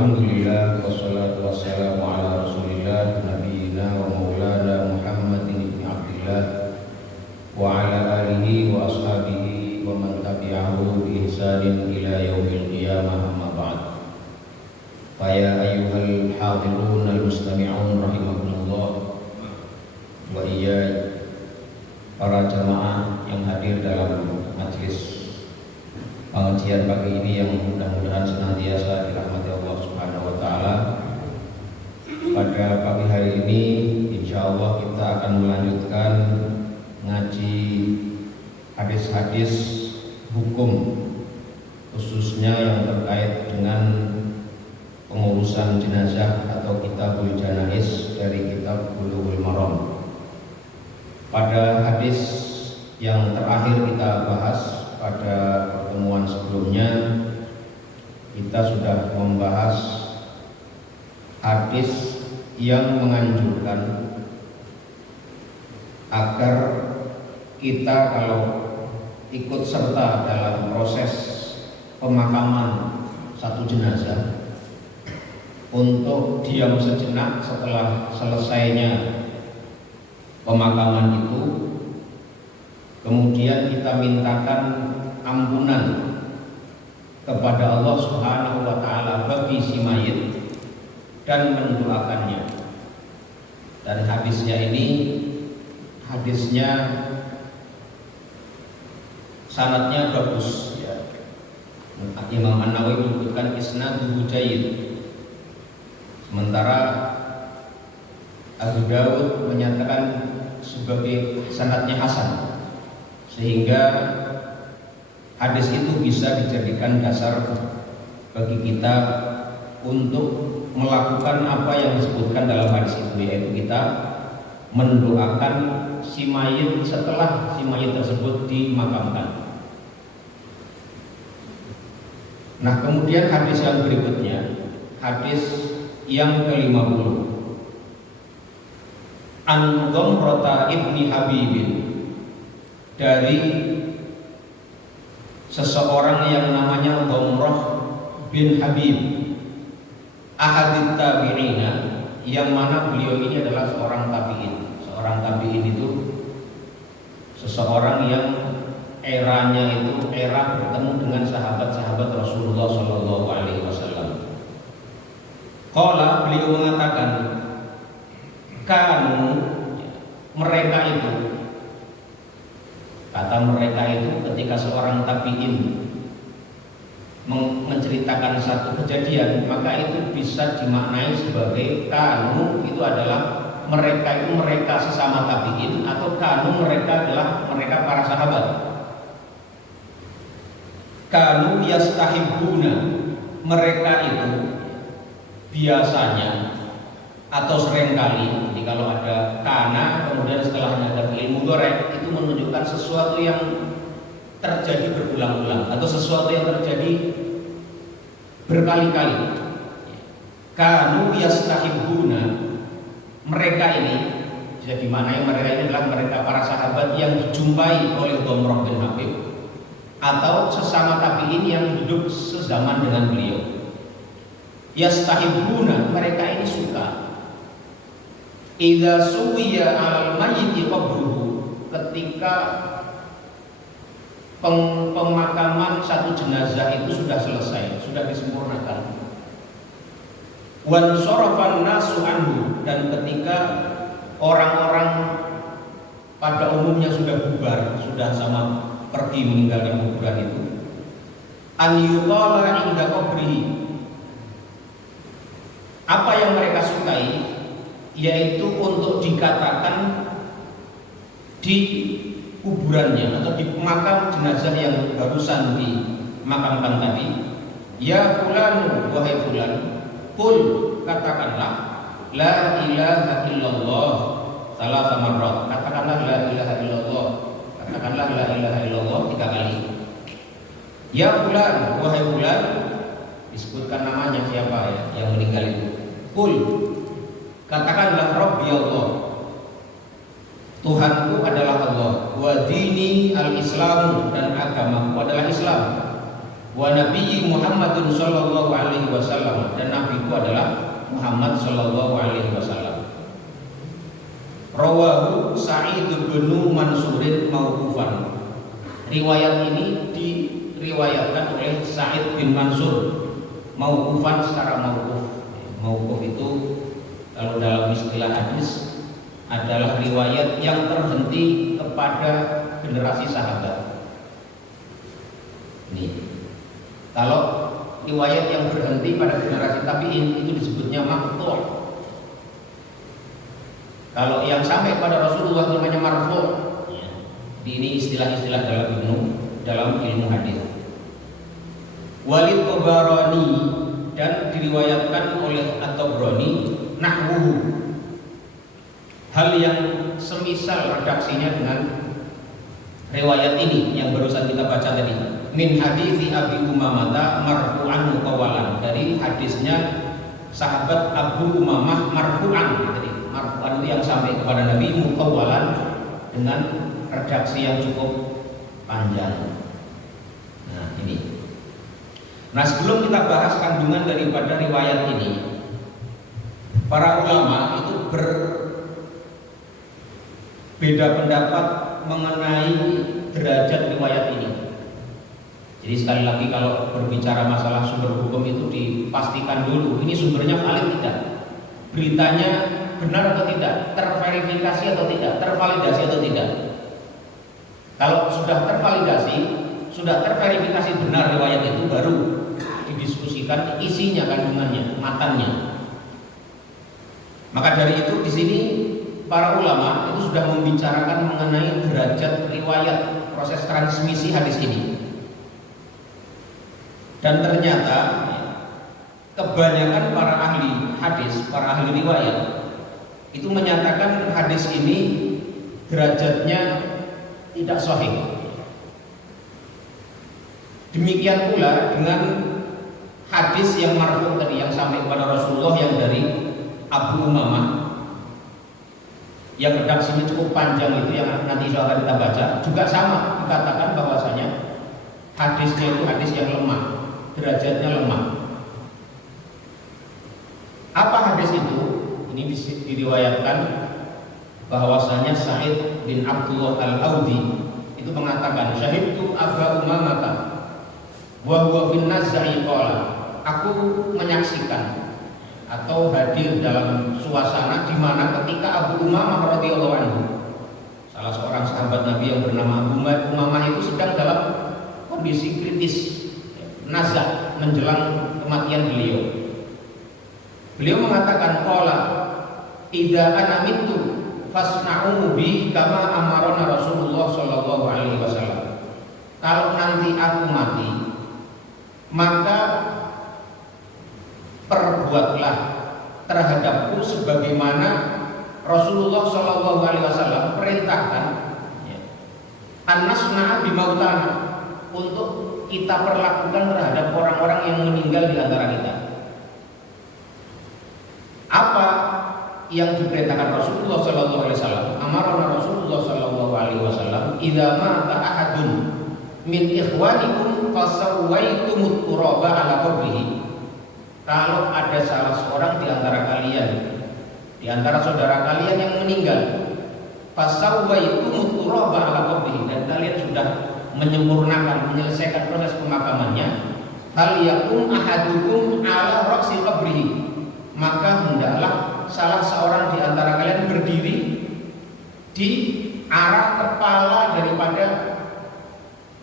Alhamdulillah wassalatu wassalamu ala Rasulillah nabiyina wa maulana Muhammadin ibn Abdillah wa ala alihi wa ashabihi wa man tabi'ahu bi ihsanin ila yaumil qiyamah, amma ba'd. Fa ya ayyuhal hadirun al mustami'un rahimakumullah wa iyya, para jamaah yang hadir dalam majelis pengajian pagi ini yang mudah-mudahan senantiasa dirahmati Allah Subhanahu wa taala. Pada pagi hari ini insyaallah kita akan melanjutkan ngaji hadis-hadis hukum, khususnya yang terkait dengan pengurusan jenazah atau kitabul janaiz dari kitab Bulughul Maram. Pada hadis yang terakhir kita bahas pada pertemuan sebelumnya, kita sudah membahas hadis yang menganjurkan agar kita kalau ikut serta dalam proses pemakaman satu jenazah untuk diam sejenak setelah selesainya pemakaman itu, kemudian kita mintakan ampunan kepada Allah Subhanahu wa taala bagi si mayit dan mendoakannya. Dan hadisnya ini, hadisnya sanadnya bagus ya. Imam An-Nawawi menyebutkan isnaduhu jayyid. Sementara Abu Dawud menyatakan sebagai sanadnya hasan, sehingga hadis itu bisa dijadikan dasar bagi kita untuk melakukan apa yang disebutkan dalam hadis itu, yaitu kita mendoakan si mayit setelah si mayit tersebut dimakamkan. Nah, kemudian hadis yang berikutnya, hadis yang ke-50, An Dhamrata ibni Habibin, dari seseorang yang namanya Dhamrah bin Habib, ahadit tabi'ina, yang mana beliau ini adalah seorang tabi'in. Seorang tabi'in itu seseorang yang eranya itu era bertemu dengan sahabat-sahabat Rasulullah Shallallahu Alaihi Wasallam. Qala, beliau mengatakan, kanu, mereka itu, kata mereka itu ketika seorang tabi'in menceritakan satu kejadian, maka itu bisa dimaknai sebagai kanu itu adalah mereka itu mereka sesama tabi'in, atau kanu mereka adalah mereka para sahabat. Kanu yastahibuna, mereka itu biasanya atau seringkali, jadi kalau ada kana kemudian setelahnya ada fi'il mudhari', itu menunjukkan sesuatu yang terjadi berulang-ulang atau sesuatu yang terjadi berkali-kali. Kanu yastahibuna, mereka ini, jadi mana yang mereka ini adalah mereka para sahabat yang dijumpai oleh Dhamrah bin Habib atau sesama tabi'in yang hidup sezaman dengan beliau. Yastahibuna, mereka ini suka, idza suwiya 'alal mayyiti qabruhu, ketika pemakaman satu jenazah itu sudah selesai, sudah disempurnakan. Wan sarafan nasu anhu, dan ketika orang-orang pada umumnya sudah bubar, sudah sama pergi meninggalkan kuburan itu, an yuqala inda qabrihi, apa yang mereka sukai yaitu untuk dikatakan di kuburannya atau di makam jenazah yang barusan dimakamkan tadi, ya fulan, wahai fulan, qul, katakanlah la ilaha illallah salasa marrat, katakanlah la ilaha illallah, katakanlah la ilaha illallah 3 kali. Ya fulan, wahai fulan, disebutkan namanya siapa ya yang meninggal itu. Qul, katakanlah Rabbi Allah, Tuhanku adalah Allah, wa dini al-Islam, dan agamaku adalah Islam, wa nabiyyi Muhammadun sallallahu alaihi wasallam, dan Nabi itu adalah Muhammad sallallahu alaihi wasallam. Rawahu Sa'id bin Mansurin mauqufan. Riwayat ini diriwayatkan oleh Sa'id bin Mansur mauqufan secara mauquf. Mauquf itu kalau dalam istilah hadis adalah riwayat yang terhenti kepada generasi sahabat. Nih, kalau riwayat yang berhenti pada generasi tabi'in itu disebutnya maqtu'. Kalau yang sampai pada Rasulullah namanya marfu'. Ini istilah-istilah dalam ilmu hadis. Walid Tabarani dan diriwayatkan oleh At-Tabrani nahwuhu, hal yang semisal redaksinya dengan riwayat ini yang barusan kita baca tadi, min hadisi Abi Umamah marfu'an muqawwalan, dari hadisnya sahabat Abu Umamah marfu'an tadi. Marfu'an itu yang sampai kepada Nabi, muqawwalan dengan redaksi yang cukup panjang. Nah ini. Nah sebelum kita bahas kandungan daripada riwayat ini, para ulama itu berbeda pendapat mengenai derajat riwayat ini. Jadi sekali lagi kalau berbicara masalah sumber hukum itu dipastikan dulu ini sumbernya valid tidak, beritanya benar atau tidak, terverifikasi atau tidak, tervalidasi atau tidak. Kalau sudah tervalidasi, sudah terverifikasi benar riwayat itu, baru didiskusikan isinya, kandungannya, matannya. Maka dari itu di sini para ulama itu sudah membicarakan mengenai derajat riwayat, proses transmisi hadis ini. Dan ternyata kebanyakan para ahli hadis, para ahli riwayat itu menyatakan hadis ini derajatnya tidak sahih. Demikian pula dengan hadis yang marfu tadi yang sampai kepada Rasulullah yang dari Abu Umamah yang redaksinya cukup panjang itu yang nanti akan kita baca, juga sama dikatakan bahwasanya hadisnya itu hadis yang lemah, derajatnya lemah. Apa hadis itu? Ini diriwayatkan bahwasanya Sa'id bin Abdullah Al-Audi itu mengatakan, syahidtu Aba Umamah wa huwa fin naz'i qala, aku menyaksikan atau hadir dalam suasana di mana ketika Abu Umamah radhiyallahu anhu, salah seorang sahabat Nabi yang bernama Abu Umamah itu sedang dalam kondisi kritis, nazak, menjelang kematian beliau. Beliau mengatakan, qala idza ana mittu fasna'u bi kama amarana Rasulullah sallallahu alaihi wasallam. Kalau nanti aku mati, maka perbuatlah terhadapku sebagaimana Rasulullah sallallahu alaihi wasallam perintahkan, an-nasna'a bi mautana, untuk kita perlakukan terhadap orang-orang yang meninggal di antara kita. Apa yang diperintahkan Rasulullah sallallahu alaihi wasallam? Amarna Rasulullah sallallahu alaihi wasallam, idza mata ahadun min ikhwanikum fasawwaitumut turaba ala qabrihi. Kalau ada salah seorang di antara kalian, di antara saudara kalian yang meninggal, fasawwaitumut turaba ala qabrihi, dan kalian sudah menyempurnakan, menyelesaikan proses pemakamannya, hal yakum ahadukum ala ra'si qabrihi, maka hendaklah salah seorang di antara kalian berdiri di arah kepala daripada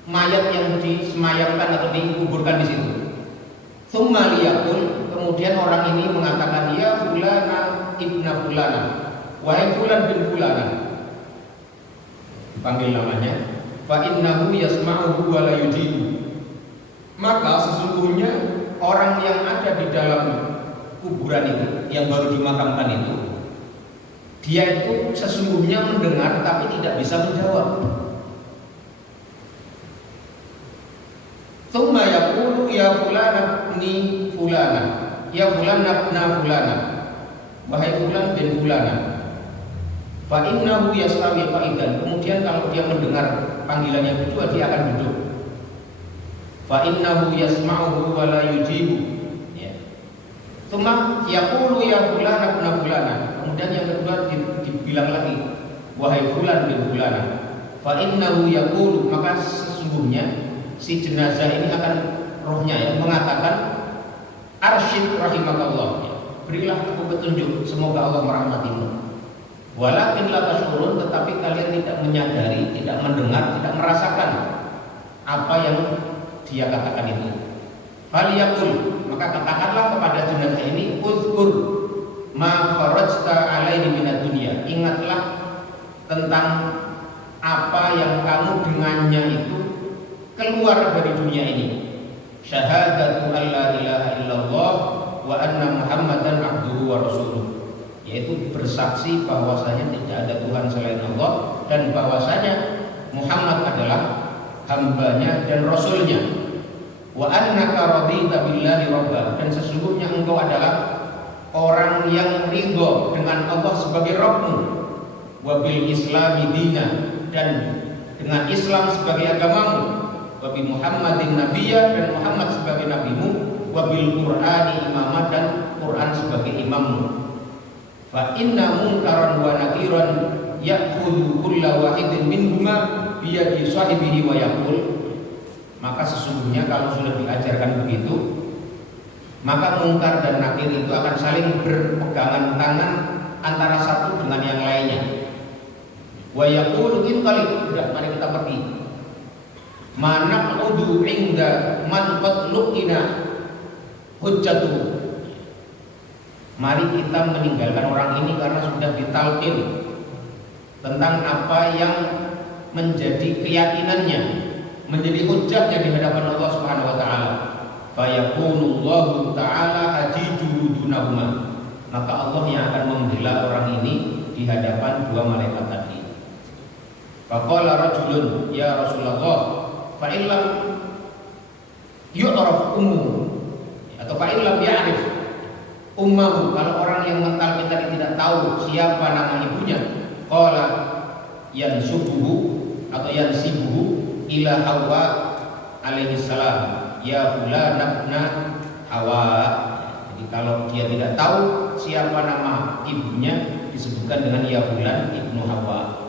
mayat yang disemayamkan atau dikuburkan di situ. Tsumma liyaqul, kemudian orang ini mengatakan, ya fulana ibna fulana, wahai fulan bin fulana, dipanggil namanya, fa innahu yasma'uhu wa la yujibu, maka sesungguhnya orang yang ada di dalam kuburan itu, yang baru dimakamkan itu, dia itu sesungguhnya mendengar tapi tidak bisa menjawab. Tsumma yaqulu ya fulana ibni fulana, ya fulana ibna fulana, wahai fulan bin fulana, fa innahu yastawi qa'idan, kemudian kalau dia mendengar panggilan yang kedua dia akan duduk. Fa innahu yasma'uhu wa la yujibu, Tsumma yaqulu ya fulan ibn fulana. Kemudian yang kedua dibilang lagi, wahai fulan bin fulana. Fa innahu yaqulu, maka sesungguhnya si jenazah ini akan rohnya ya mengatakan arsyid rahimakallah. Berilah aku petunjuk, semoga Allah merahmatimu. Walakin la tashurun, tetapi kalian tidak menyadari, tidak mendengar, tidak merasakan apa yang dia katakan itu. Faliyakul, maka katakanlah kepada jenazah ini, uzkur ma kharajta alaihi minad dunya. Ingatlah tentang apa yang kamu dengannya itu keluar dari dunia ini. Syahadatu an la ilaha illallah wa anna Muhammadan abduhu wa rasuluh, yaitu bersaksi bahwasanya tidak ada Tuhan selain Allah dan bahwasanya Muhammad adalah hambanya dan rasulnya. Wa annaka radita billahi rabba, dan sesungguhnya engkau adalah orang yang ridho dengan Allah sebagai Rabbmu, wa bil islami dina, dan dengan Islam sebagai agamamu, wa bi Muhammadin nabiyya, dan Muhammad sebagai nabimu, wa bil Qur'ani imamah, dan Quran sebagai imammu. Fa inna munkaran wa nakiran ya'khudhu kulla wahidin minhuma biyadi sahibihi wa yaqul, maka sesungguhnya kalau sudah diajarkan begitu, maka mungkar dan nakir itu akan saling berpegangan tangan antara satu dengan yang lainnya. Wa yaqulu inqalib, sudah mari kita pergi. Manaq'udu 'inda man qad luqina hujjatuhu, mari kita meninggalkan orang ini karena sudah ditalqin tentang apa yang menjadi keyakinannya, menjadi hujjahnya di hadapan Allah Subhanahu wa taala. Fa yaqulullahu taala hajijuhu dunahuma, maka Allah yang akan membela orang ini di hadapan dua malaikat tadi. Faqala rajulun ya Rasulullah fa illam yu'raf ummu, atau fa illam ya'rif ummahu, kalau orang yang mentalkin tadi tidak tahu siapa nama ibunya, qala yansubuhu atau yansibuhu ila Hawa alaihi salam, ya fulan ibna Hawa. Jadi kalau dia tidak tahu siapa nama ibunya, disebutkan dengan ya fulan ibnu Hawa.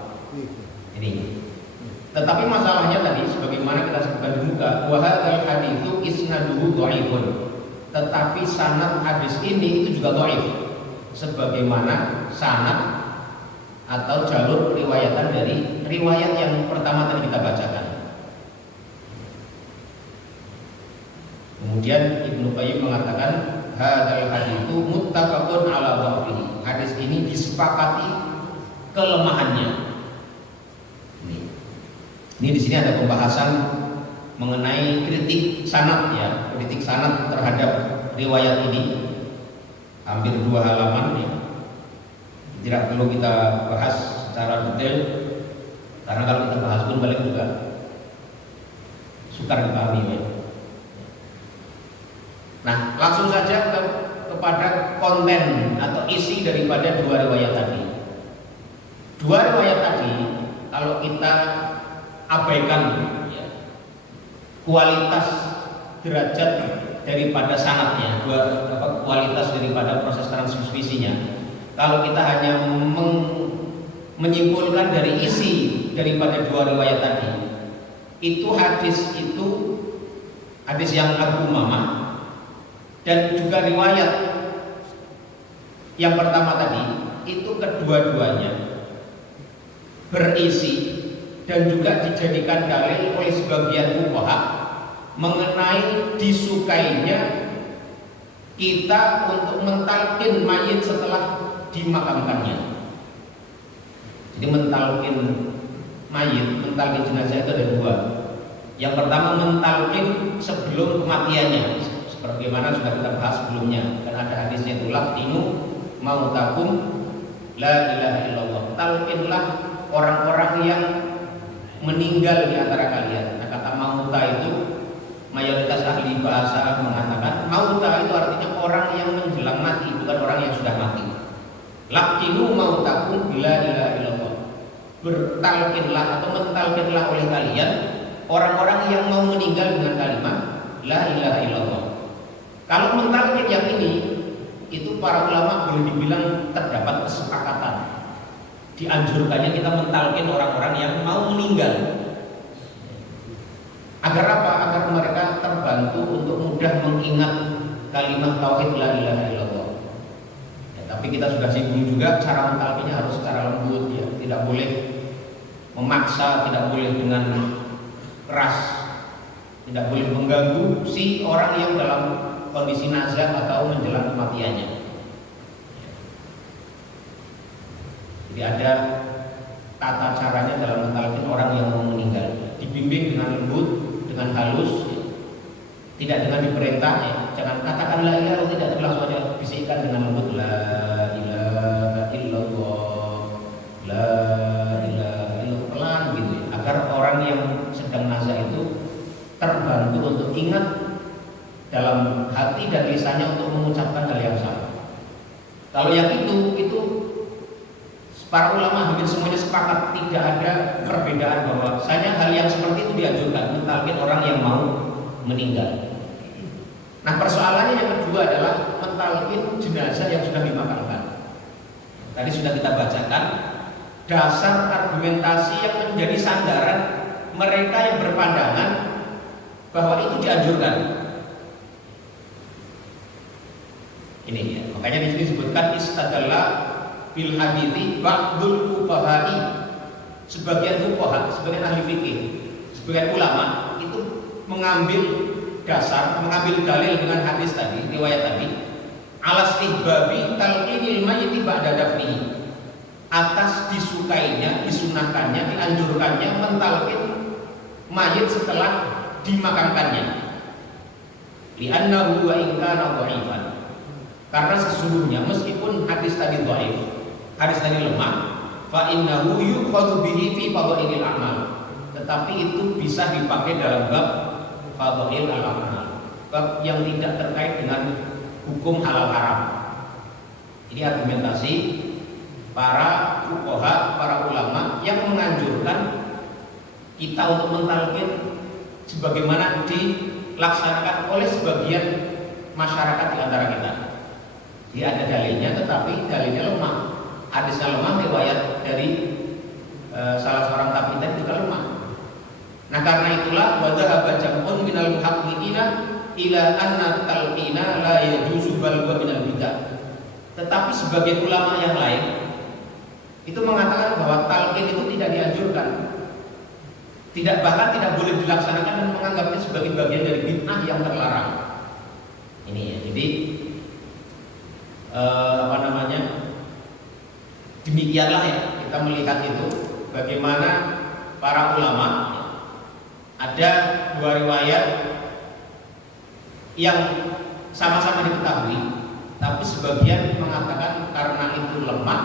Ini. Tetapi masalahnya tadi sebagaimana kita sebutkan di muka, wa hadzal haditsu isnaduhu dhaifun, tetapi sanad hadis ini itu juga dhaif, sebagaimana sanad atau jalur riwayatan dari riwayat yang pertama tadi kita bacakan. Kemudian Ibnu Qayyim mengatakan hadzal haditsu muttafaqun ala dhafihi, hadis ini disepakati kelemahannya. Ini di sini ada pembahasan mengenai kritik sanad ya, kritik sanad terhadap riwayat ini, hampir 2 halaman ya. Tidak perlu kita bahas secara detail karena kalau kita bahas pun balik juga sukar dipahami ya. Nah, langsung saja kepada konten atau isi daripada 2 riwayat tadi. 2 riwayat tadi kalau kita abaikan ya, kualitas derajat daripada sanadnya, kualitas daripada proses transmisinya. Kalau kita hanya menyimpulkan dari isi daripada 2 riwayat tadi, itu hadis yang Abu Umamah, dan juga riwayat yang pertama tadi itu kedua-duanya berisi dan juga dijadikan dalil oleh sebagian fuqaha mengenai disukainya kita untuk mentalkin mayit setelah dimakamkannya. Jadi mentalkin mayit, mentalkin jenazah itu ada 2. Yang pertama mentalkin sebelum kematiannya, seperti mana sudah kita bahas sebelumnya, dan ada hadisnya itu laqinu mautakum la ilaha illallah, talkinlah orang-orang yang meninggal di antara kalian. Nah, kata mauta itu mayoritas ahli bahasa mengatakan mauta itu artinya orang yang menjelang mati, bukan orang yang sudah mati. Laqinu mautakum bila ilaha illallah, bertalkinlah atau mentalkinlah oleh kalian orang-orang yang mau meninggal dengan kalimat la ilaha illallah. Kalau mentalkin yang ini itu para ulama boleh dibilang terdapat kesepakatan dianjurkannya kita mentalkin orang-orang yang mau meninggal. Agar apa? Agar mereka terbantu untuk mudah mengingat kalimat tauhid la ilaha illallah. Ya, tapi kita sudah singgung juga cara mentalkinnya harus secara lembut, ya. Tidak boleh memaksa, tidak boleh dengan keras, tidak boleh mengganggu si orang yang dalam kondisi nazar atau menjelang kematiannya. Jadi ada tata caranya dalam mentalkin orang yang mau meninggal. Dibimbing dengan lembut, dengan halus, ya. Tidak dengan diperintah, ya. Jangan katakan la ilaha illallah, tidak, langsung aja bisikkan dengan lembut la ilaha illallah, la ilaha illallah, pelan gitu, ya. Agar orang yang sedang nazar itu terbantu untuk ingat dalam hati dan lisannya untuk mengucapkan hal yang sama. Kalau yang itu para ulama hampir semuanya sepakat, tidak ada perbedaan bahwasanya hal yang seperti itu dianjurkan mentalkin orang yang mau meninggal. Nah, persoalannya yang kedua adalah mentalkin jenazah yang sudah dimakamkan. Tadi sudah kita bacakan dasar argumentasi yang menjadi sandaran mereka yang berpandangan bahwa itu dianjurkan. Ini ya, makanya di sini disebutkan istadalla bil hadithi ba'dul fuqaha'i, sebagian fuqaha, sebagian ahli fikih, sebagian ulama itu mengambil dasar, mengambil dalil dengan hadis tadi, riwayat tadi, alas ihbabi talqinil mayyit ba'da dafnihi, atas disukainya, disunahkannya, dianjurkannya mentalqin mayit setelah dimakamkannya. Li'annahu wa in kana dha'ifan, karena sesungguhnya meskipun hadis tadi dhaif, hadis tadi lemah, fa innahu yuqadu bihi fi fadhailil a'mal, tetapi itu bisa dipakai dalam bab fadhail al-a'mal, bab yang tidak terkait dengan hukum halal haram. Ini argumentasi para fuqaha, para ulama yang menganjurkan kita untuk mentalqin sebagaimana dilaksanakan oleh sebagian masyarakat di antara kita. Jadi ada dalilnya, tetapi dalilnya lemah. Hadisnya lemah, riwayat dari salah seorang tabi'in tadi juga lemah. Nah, karena itulah wadhaba jam'un minal muhaqqiqina ila anna talqina la yajuzu bal huwa minal bid'ah. Tetapi sebagai ulama yang lain itu mengatakan bahwa talqin itu tidak dianjurkan, bahkan tidak boleh dilaksanakan, dan menganggapnya sebagai bagian dari bid'ah yang terlarang. Ini ya, jadi demikianlah ya, kita melihat itu bagaimana para ulama, ya, ada dua riwayat yang sama-sama diketahui, tapi sebagian mengatakan karena itu lemah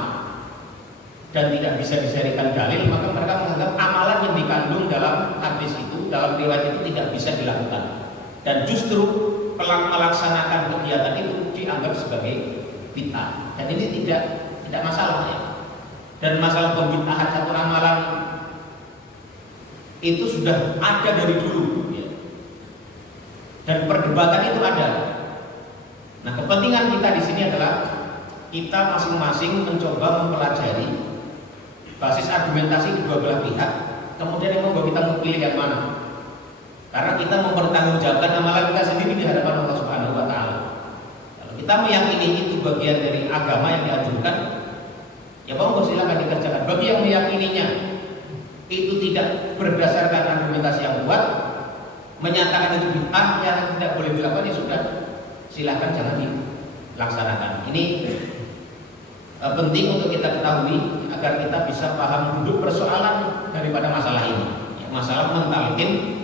dan tidak bisa diserikan dalil, maka mereka menganggap amalan yang dikandung dalam hadis itu, dalam riwayat itu tidak bisa dilakukan, dan justru melaksanakan kegiatan itu dianggap sebagai bid'ah. Dan ini tidak masalah ya. Dan masalah pembid'ahan satu amalan itu sudah ada dari dulu ya. Dan perdebatan itu ada. Nah, kepentingan kita di sini adalah kita masing-masing mencoba mempelajari basis argumentasi kedua belah pihak, kemudian yang membuat kita memilih yang mana. Karena kita mempertanggungjawabkan amalan kita sendiri di hadapan Allah Subhanahu wa taala. Kalau kita meyakini itu bagian dari agama yang dianjurkan, ya monggo silakan dikerjakan. Bagi yang meyakininya itu tidak berdasarkan argumentasi yang kuat, menyatakan itu bid'ah yang tidak boleh dilakukan, ya sudah, silakan jangan dilaksanakan. Ini penting untuk kita ketahui agar kita bisa paham duduk persoalan daripada masalah ini. Ya, masalah mentalkin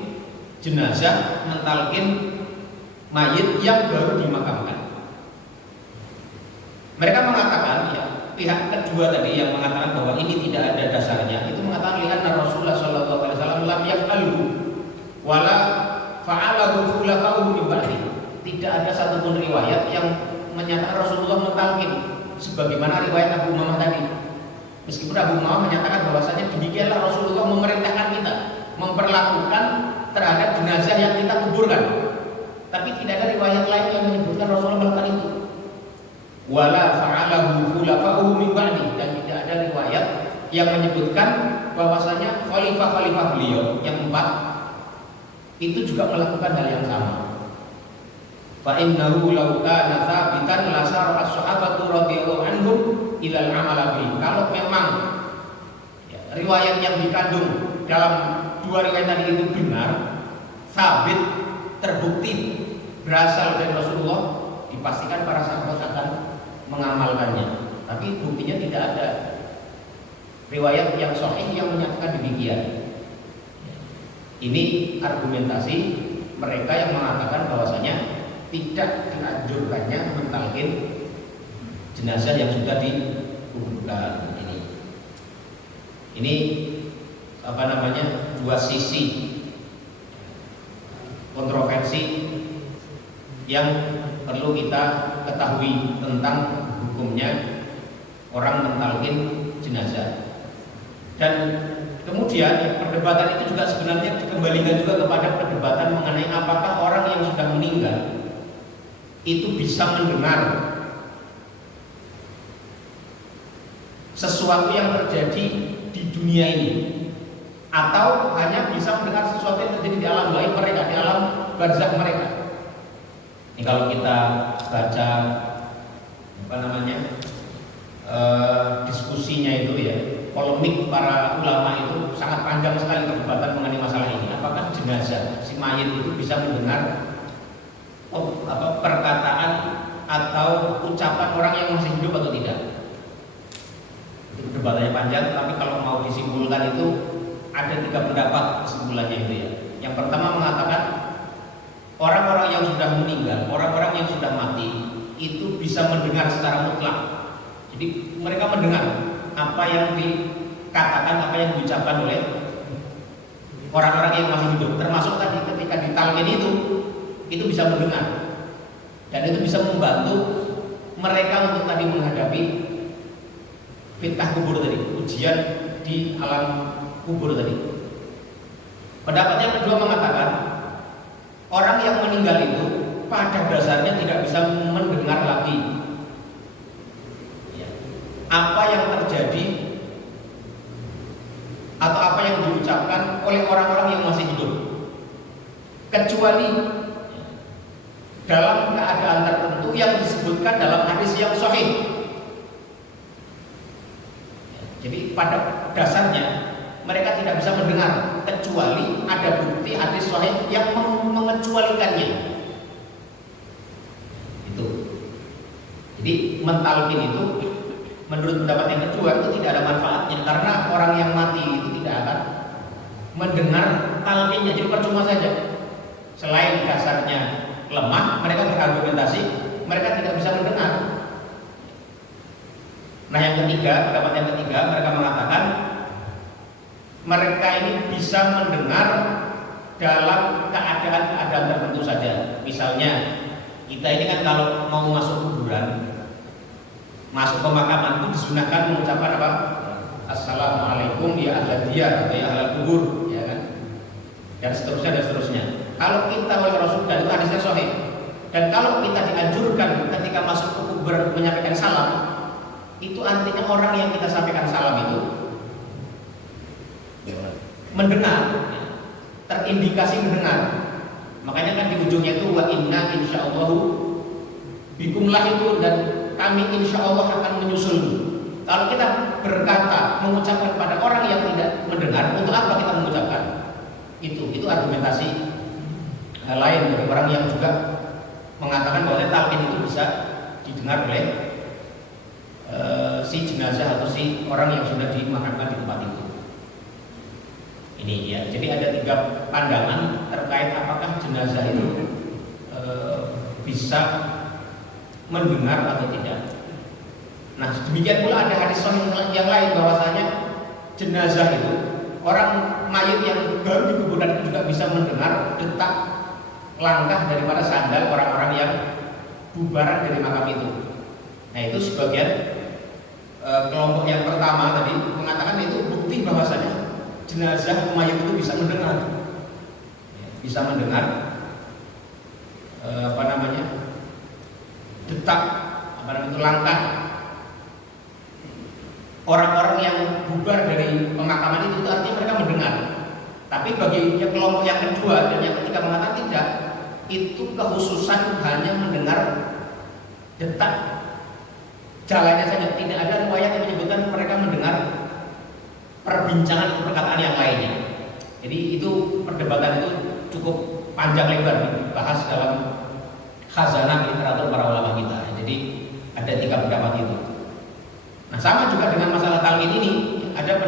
jenazah, mentalkin mayit yang baru dimakamkan. Mereka mengatakan, ya, pihak kedua tadi yang mengatakan bahwa ini tidak ada dasarnya, itu mengatakan lihat Rasulullah Shallallahu Alaihi Wasallam lam yaf'alhu wala fa'alahu khulafa'uhu min ba'di. Tidak ada satupun riwayat yang menyatakan Rasulullah mentalkin sebagaimana riwayat Abu Umamah tadi. Meskipun Abu Umamah menyatakan bahwasanya demikianlah Rasulullah memerintahkan kita memperlakukan terhadap jenazah yang kita kuburkan, tapi tidak ada riwayat lain yang menyebutkan Rasulullah melakukan itu. wala fa'alahu khulafa'uhu min ba'di, dan tidak ada riwayat yang menyebutkan bahwasanya khalifah-khalifah beliau yang 4 itu juga melakukan hal yang sama. Fa innahu law kana tsabitan la sara as-sahabatu radhiyallahu anhum ila al-amal bihi. Kalau memang riwayat yang dikandung dalam 2 riwayat tadi itu benar, sabit, terbukti berasal dari Rasulullah, dipastikan para sahabat akan mengamalkannya. Tapi buktinya tidak ada riwayat yang sahih yang menyatakan demikian. Ini argumentasi mereka yang mengatakan bahwasanya tidak dianjurkannya mentalkin jenazah yang sudah dikuburkan. Ini apa namanya, 2 sisi kontroversi yang perlu kita ketahui tentang hukumnya orang mentalkin jenazah. Dan kemudian perdebatan itu juga sebenarnya dikembalikan juga kepada perdebatan mengenai apakah orang yang sudah meninggal itu bisa mendengar sesuatu yang terjadi di dunia ini, atau hanya bisa mendengar sesuatu yang terjadi di alam lain mereka, di alam barzakh mereka. Ini kalau kita baca apa namanya diskusinya itu ya, polemik para ulama itu sangat panjang sekali perdebatan mengenai masalah ini. Apakah jenazah si mayit itu bisa mendengar perkataan atau ucapan orang yang masih hidup atau tidak? Itu perdebatannya panjang, tapi kalau mau disimpulkan itu ada 3 pendapat kesimpulannya itu ya. Yang pertama mengatakan orang-orang yang sudah meninggal, orang-orang yang sudah mati itu bisa mendengar secara mutlak. Jadi mereka mendengar apa yang dikatakan, apa yang diucapkan oleh orang-orang yang masih hidup, termasuk tadi ketika ditalkin itu bisa mendengar, dan itu bisa membantu mereka untuk tadi menghadapi fitnah kubur tadi, ujian di alam kubur tadi. Pendapat yang kedua mengatakan orang yang meninggal itu pada dasarnya tidak bisa mendengar lagi apa yang terjadi atau apa yang diucapkan oleh orang-orang yang masih hidup, kecuali dalam keadaan tertentu yang disebutkan dalam hadis yang sahih. Jadi pada dasarnya mereka tidak bisa mendengar kecuali ada bukti hadis sahih yang mengecualikannya. Itu. Jadi mentalkin itu menurut pendapat yang kedua itu tidak ada manfaatnya, karena orang yang mati itu tidak akan mendengar talqinnya. Jadi percuma saja. Selain dasarnya lemah, mereka berargumentasi mereka tidak bisa mendengar. Nah yang ketiga, pendapat yang ketiga, mereka mengatakan mereka ini bisa mendengar dalam keadaan-keadaan tertentu saja. Misalnya kita ini kan kalau mau masuk kuburan, masuk pemakaman itu disunahkan mengucapkan apa? Assalamualaikum ya ahla diyar atau ya ahla kubur, ya kan? Dan seterusnya dan seterusnya. Kalau kita oleh Rasul, dan itu hadisnya sahih. Dan kalau kita dianjurkan ketika masuk ke kubur menyampaikan salam, itu artinya orang yang kita sampaikan salam itu mendengar, terindikasi mendengar. Makanya kan di ujungnya itu wa inna insyaallahu bikum lahikun, dan kami insya Allah akan menyusul. Kalau kita berkata, mengucapkan pada orang yang tidak mendengar, untuk apa kita mengucapkan? Itu argumentasi lain dari orang yang juga mengatakan bahwa talqin itu bisa didengar oleh si jenazah atau si orang yang sudah dimakamkan di tempat itu. Ini ya, jadi ada 3 pandangan terkait apakah jenazah itu bisa mendengar atau tidak. Nah demikian pula ada hadis yang lain bahwasanya jenazah itu, orang mayit yang baru dikuburkan itu juga bisa mendengar detak langkah daripada sandal orang-orang yang bubaran dari makam itu. Nah itu sebagian kelompok yang pertama tadi mengatakan itu bukti bahwasanya jenazah mayit itu bisa mendengar, detak langka. Orang-orang yang bubar dari pemakaman itu artinya mereka mendengar. Tapi bagi kelompok yang kedua dan yang ketiga mengatakan tidak, itu kekhususan hanya mendengar detak jalannya saja. Tidak ada riwayat yang menyebutkan mereka mendengar perbincangan atau perkataan yang lainnya. Jadi itu perdebatan itu cukup panjang lebar dibahas dalam khazanah literatur para ulama kita. Jadi ada 3 pendapat itu. Nah, sama juga dengan masalah talqin ini, ada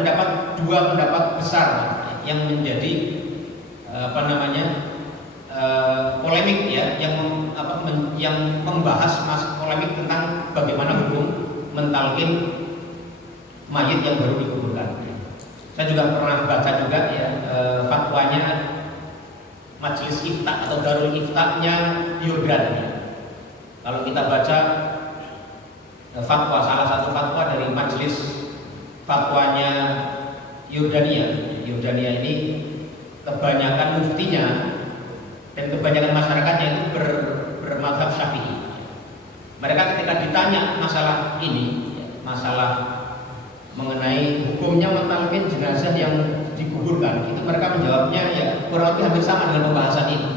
dua pendapat besar yang menjadi polemik ya, yang membahas polemik tentang bagaimana hukum mentalkin mayit yang baru dikuburkan. Saya juga pernah baca juga ya fatwanya Majelis Ifta atau Darul Ifta-nya Yordan. Kalau kita baca fatwa, salah satu fatwa dari Majelis fatwanya Yordania ini kebanyakan muftinya dan kebanyakan masyarakatnya itu bermadzhab Syafi'i. Mereka ketika ditanya masalah ini, masalah mengenai hukumnya mentalkin jenazah yang dikuburkan, itu mereka menjawabnya ya kurang lebih hampir sama dengan pembahasan ini.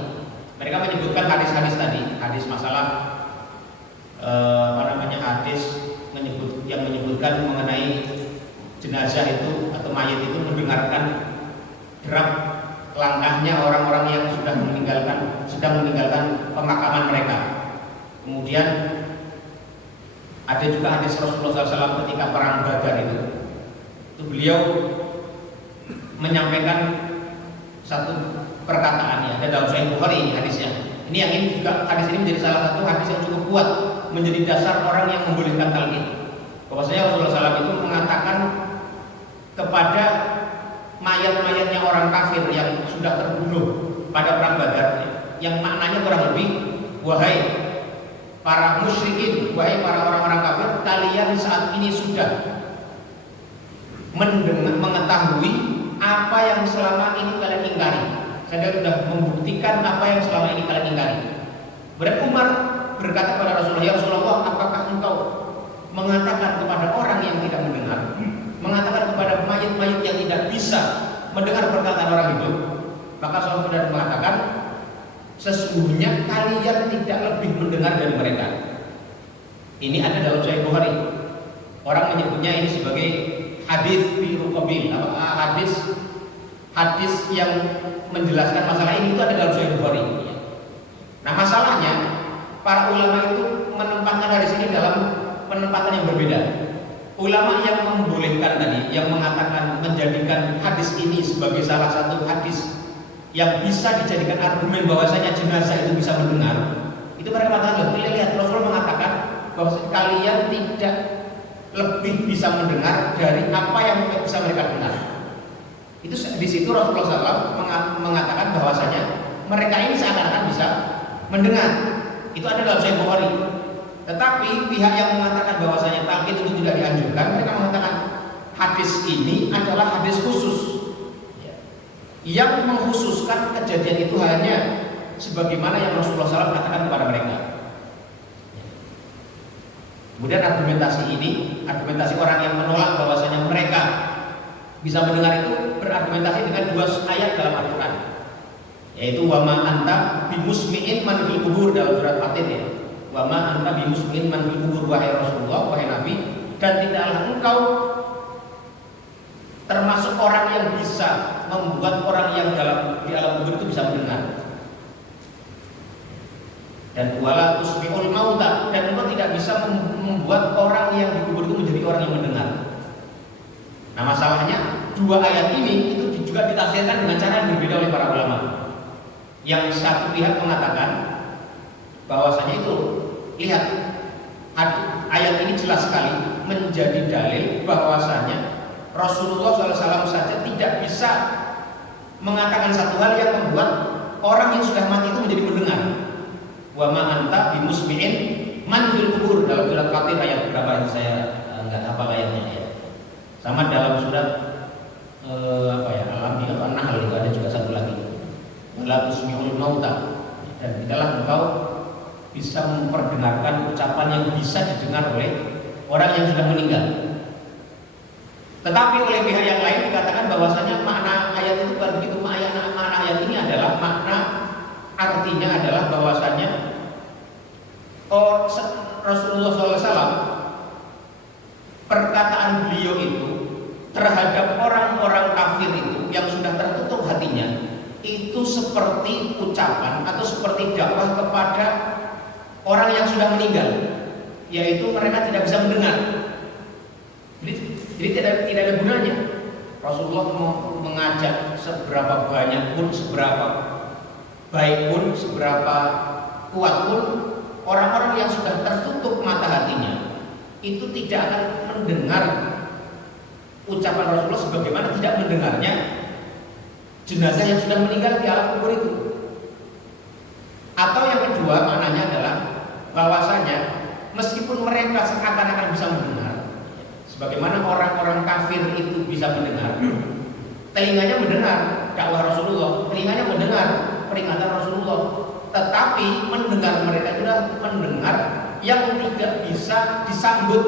Mereka menyebutkan hadis-hadis tadi, hadis masalah hadis yang menyebutkan mengenai jenazah itu atau mayit itu mendengarkan derap langkahnya orang-orang yang sedang meninggalkan pemakaman mereka. Kemudian ada juga hadis Rasulullah SAW ketika perang Badar itu beliau menyampaikan satu perkataan ya, ada dalam Sahih Bukhari hadisnya. Ini hadis ini menjadi salah satu hadis yang cukup kuat menjadi dasar orang yang membolehkan talqin. Bahwasanya Rasulullah SAW itu mengatakan kepada mayat-mayatnya orang kafir yang sudah terbunuh pada perang Badar, yang maknanya kurang lebih, wahai para musyrikin, wahai para orang-orang kafir, kalian saat ini sudah mengetahui apa yang selama ini kalian ingkari. Saya sudah membuktikan apa yang selama ini kalian ingkari. Berarti Umar berkata kepada Rasulullah, ya Rasulullah, apakah engkau mengatakan kepada orang yang tidak mendengar, mengatakan kepada mayit-mayit yang tidak bisa mendengar perkataan orang itu? Maka Rasulullah mengatakan, sesungguhnya kalian tidak lebih mendengar dari mereka. Ini ada dalam Sahih Bukhari. Orang menyebutnya ini sebagai hadis biru qabil, hadis yang menjelaskan masalah ini itu ada dalam Sahih Bukhari. Nah, masalahnya para ulama itu menempatkan hadis ini dalam penempatan yang berbeda. Ulama yang membolehkan tadi, yang mengatakan menjadikan hadis ini sebagai salah satu hadis yang bisa dijadikan argumen bahwasanya jenazah itu bisa mendengar, itu mereka mengatakan, lihat Rasulullah mengatakan bahwa kalian tidak lebih bisa mendengar dari apa yang bisa mereka dengar. Itu di situ Rasulullah SAW mengatakan bahwasanya mereka ini seakan-akan bisa mendengar. Itu ada dalam Sahih Bukhari. Tetapi pihak yang mengatakan bahwasanya talqin itu tidak dianjurkan, mereka mengatakan hadis ini adalah hadis khusus yang mengkhususkan kejadian itu hanya sebagaimana yang Rasulullah SAW katakan kepada mereka. Kemudian argumentasi orang yang menolak bahwasanya mereka bisa mendengar itu berargumentasi dengan 2 ayat dalam Al-Quran, yaitu wa ma anta bimusmi'in man fil kubur dalam surat Fatir ya. Wa ma anta bimusmi'in man fil kubur, wahai Rasulullah, wahai Nabi, dan tidaklah engkau termasuk orang yang bisa membuat orang yang di alam kubur itu bisa mendengar. Dan wala tusmi'ul mauta, dan engkau tidak bisa membuat orang yang dikubur itu menjadi orang yang mendengar. Nah, masalahnya 2 ayat ini itu juga ditafsirkan dengan cara yang berbeda oleh para ulama. Yang satu pihak mengatakan bahwasanya itu, lihat, ayat ini jelas sekali menjadi dalil bahwasanya Rasulullah SAW saja tidak bisa mengatakan satu hal yang membuat orang yang sudah mati itu menjadi mendengar. Wa ma anta bimusmi'in man fil kubur dalam surat Fatir ayat berapa itu saya enggak hafal ayatnya ya. Sama dalam surat Al-Anbiya atau An-Nahl itu ada juga satu lagi. Wala tusmi'ul mauta, dan tidaklah engkau bisa memperdengarkan ucapan yang bisa didengar oleh orang yang sudah meninggal. Tetapi oleh pihak yang lain dikatakan bahwasanya makna ayat itu bukan begitu. Makna ayat ini adalah artinya adalah bahwasanya Rasulullah SAW, perkataan beliau itu terhadap orang-orang kafir itu yang sudah tertutup hatinya itu seperti ucapan atau seperti dakwah kepada orang yang sudah meninggal, yaitu mereka tidak bisa mendengar. Jadi tidak ada gunanya Rasulullah mau mengajak seberapa banyak pun, seberapa baik pun, seberapa kuat pun, orang-orang yang sudah tertutup mata hatinya itu tidak akan mendengar ucapan Rasulullah sebagaimana tidak mendengarnya jenazah yang sudah meninggal di alam kubur itu. Atau yang kedua maknanya adalah bahwasanya meskipun mereka seakan-akan bisa mendengar, sebagaimana orang-orang kafir itu bisa mendengar, telinganya mendengar dakwah Rasulullah, telinganya mendengar peringatan Rasulullah, tetapi mendengar mereka adalah mendengar yang tidak bisa disambut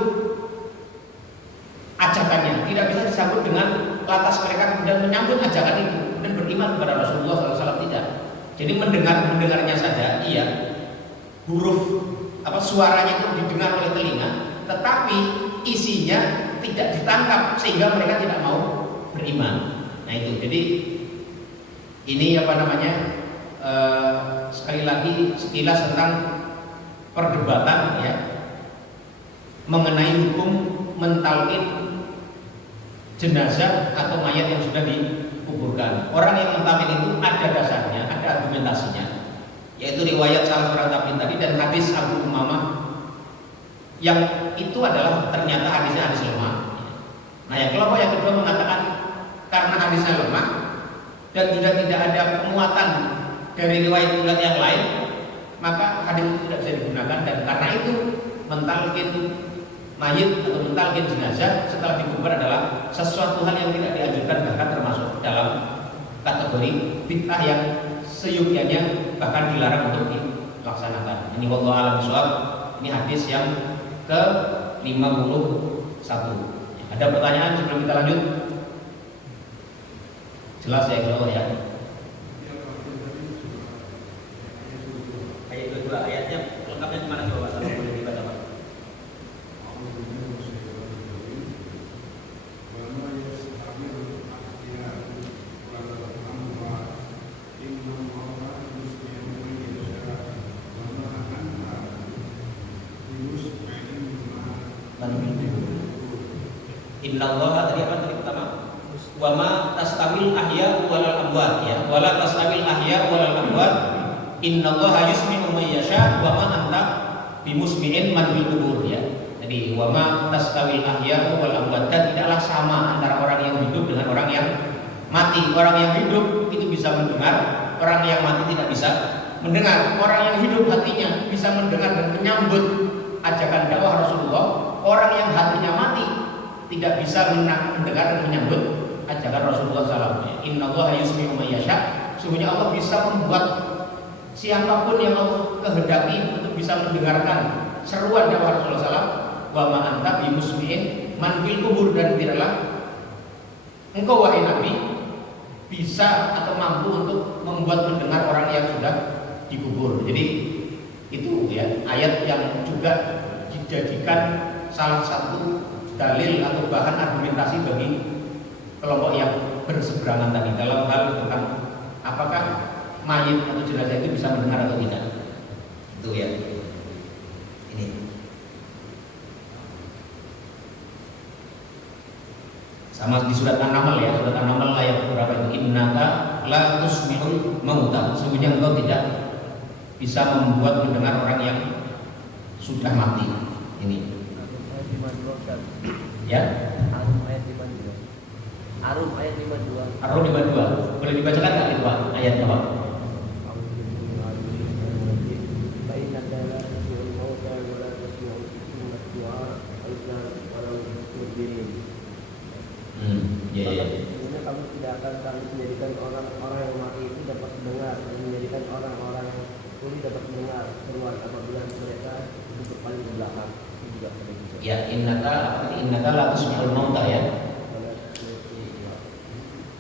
ajakannya, tidak bisa disambut dengan lantas mereka kemudian menyambut ajakan itu dan beriman kepada Rasulullah SAW, tidak. Jadi mendengarnya saja, iya, huruf suaranya itu didengar oleh telinga, tetapi isinya tidak ditangkap sehingga mereka tidak mau beriman. Nah itu, jadi ini sekali lagi sekilas tentang perdebatan ya mengenai hukum mentalkin jenazah atau mayat yang sudah dikuburkan. Orang yang mentalkin itu ada dasarnya, ada argumentasinya, yaitu riwayat salah seorang tabi'in tadi dan hadis Abu Umamah yang itu adalah ternyata hadisnya hadis lemah. Nah yang kelompok yang kedua mengatakan karena hadisnya lemah dan juga tidak ada penguatan dari riwayat-riwayat yang lain, maka hadis itu tidak bisa digunakan, dan karena itu mentalkin mayit atau mentalkin jenazah setelah dikubur adalah sesuatu hal yang tidak dianjurkan, bahkan termasuk dalam kategori bid'ah yang seyogyanya bahkan dilarang untuk dilaksanakan. Ini wallahu a'lam bishawab. Ini hadis yang ke-51. Ada pertanyaan sebelum kita lanjut? Jelas ya kalau ya. Ayat kedua, ayatnya lengkapnya di mana coba kalau boleh dibaca Pak? Innallaha tadi apa tadi pertama? Wa ma tastawil ahya walal amwat ya. Wala tastawil ahya walal amwat. Innallaha yusmi'u man yasha wa ma anta bimusmi'in man fil qubur ya. Jadi wa ma tastawil ahya walal amwat, dan tidaklah sama antara orang yang hidup dengan orang yang mati. Orang yang hidup itu bisa mendengar, orang yang mati tidak bisa mendengar. Orang yang hidup hatinya bisa mendengar dan menyambut ajakan dakwah Rasulullah. Orang yang hatinya mati tidak bisa mendengar dan menyambut ajakan Rasulullah SAW. Innallaha yusmi'u man yasha. Sesungguhnya Allah bisa membuat siapapun yang Allah kehendaki untuk bisa mendengarkan seruan dakwah Rasulullah SAW. Wa ma anta bimusmi'in man fil qubur, dan tidaklah engkau wahai Nabi bisa atau mampu untuk membuat mendengar orang yang sudah dikubur. Jadi itu ya ayat yang juga dijadikan salah satu dalil atau bahan argumentasi bagi kelompok yang berseberangan tadi dalam hal tentang apakah mayit atau jenazah itu bisa mendengar atau tidak. Itu ya. Ini. Sama di surat An-Naml ya, surat An-Naml ayat berapa itu? Innaka la tusmi'ul mauta. Sesungguhnya engkau tidak bisa membuat mendengar orang yang sudah mati. Ini. Ya. Arum ayat 52. Arum ayat 52. Arum 52. Boleh dibacakan enggak itu Pak? Ayatnya Pak. Sebenarnya kami tidak akan menjadikan orang-orang yang mati itu dapat mendengar, dan menjadikan orang-orang yang tuli dapat mendengar seruan apabila Ya, innaka la tusmi'ul mauta ya.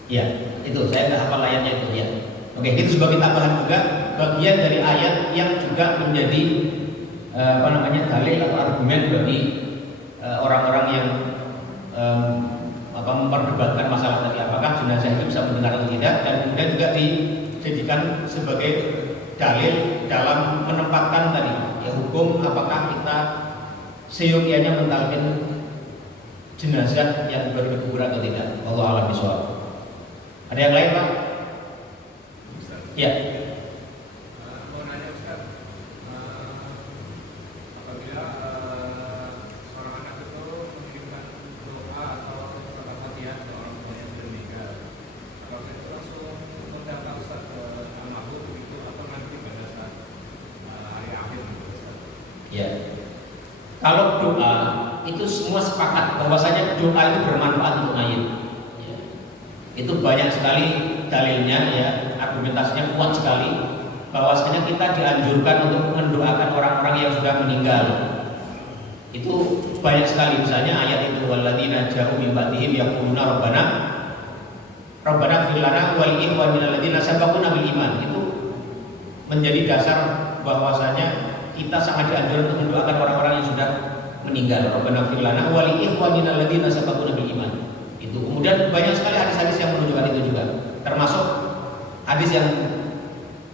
Ya, itu saya nggak hafal ayatnya itu ya. Oke, itu sebagai tambahan juga bagian dari ayat yang juga menjadi dalil atau argumen bagi orang-orang yang memperdebatkan masalah tadi apakah jenazah itu bisa mendengar atau tidak, dan kemudian juga dijadikan sebagai dalil dalam menempatkan tadi ya hukum apakah kita seyogianya mentalkin jenazah yang baru dikubur atau tidak. Allah a'lam bishawab. Ada yang lain Pak? Ya. Mau nanya Ustaz, apabila seorang anak itu mengirimkan doa atau surat Fatihah ke orang tua yang sudah meninggal, apakah itu langsung terdaftar Ustaz ke almarhum begitu atau nanti pada saat hari akhir Ustaz? Ya. Kalau doa itu semua sepakat bahwasanya doa itu bermanfaat untuk mayit. Ya. Itu banyak sekali dalilnya ya, argumentasinya kuat sekali bahwasanya kita dianjurkan untuk mendoakan orang-orang yang sudah meninggal. Itu banyak sekali, misalnya ayat itu walladzina ja'u min ba'dihim yaquluna rabbana ighfir lana wa li ikhwanina alladzina sabaquna bil iman. Itu menjadi dasar bahwasanya kita sangat dianjurkan untuk mendoakan orang-orang yang sudah meninggal. Rabbana ighfir lana wa li ikhwanina alladzina sabaquna bil iman. Itu kemudian banyak sekali hadis-hadis yang menunjukkan itu juga, termasuk hadis yang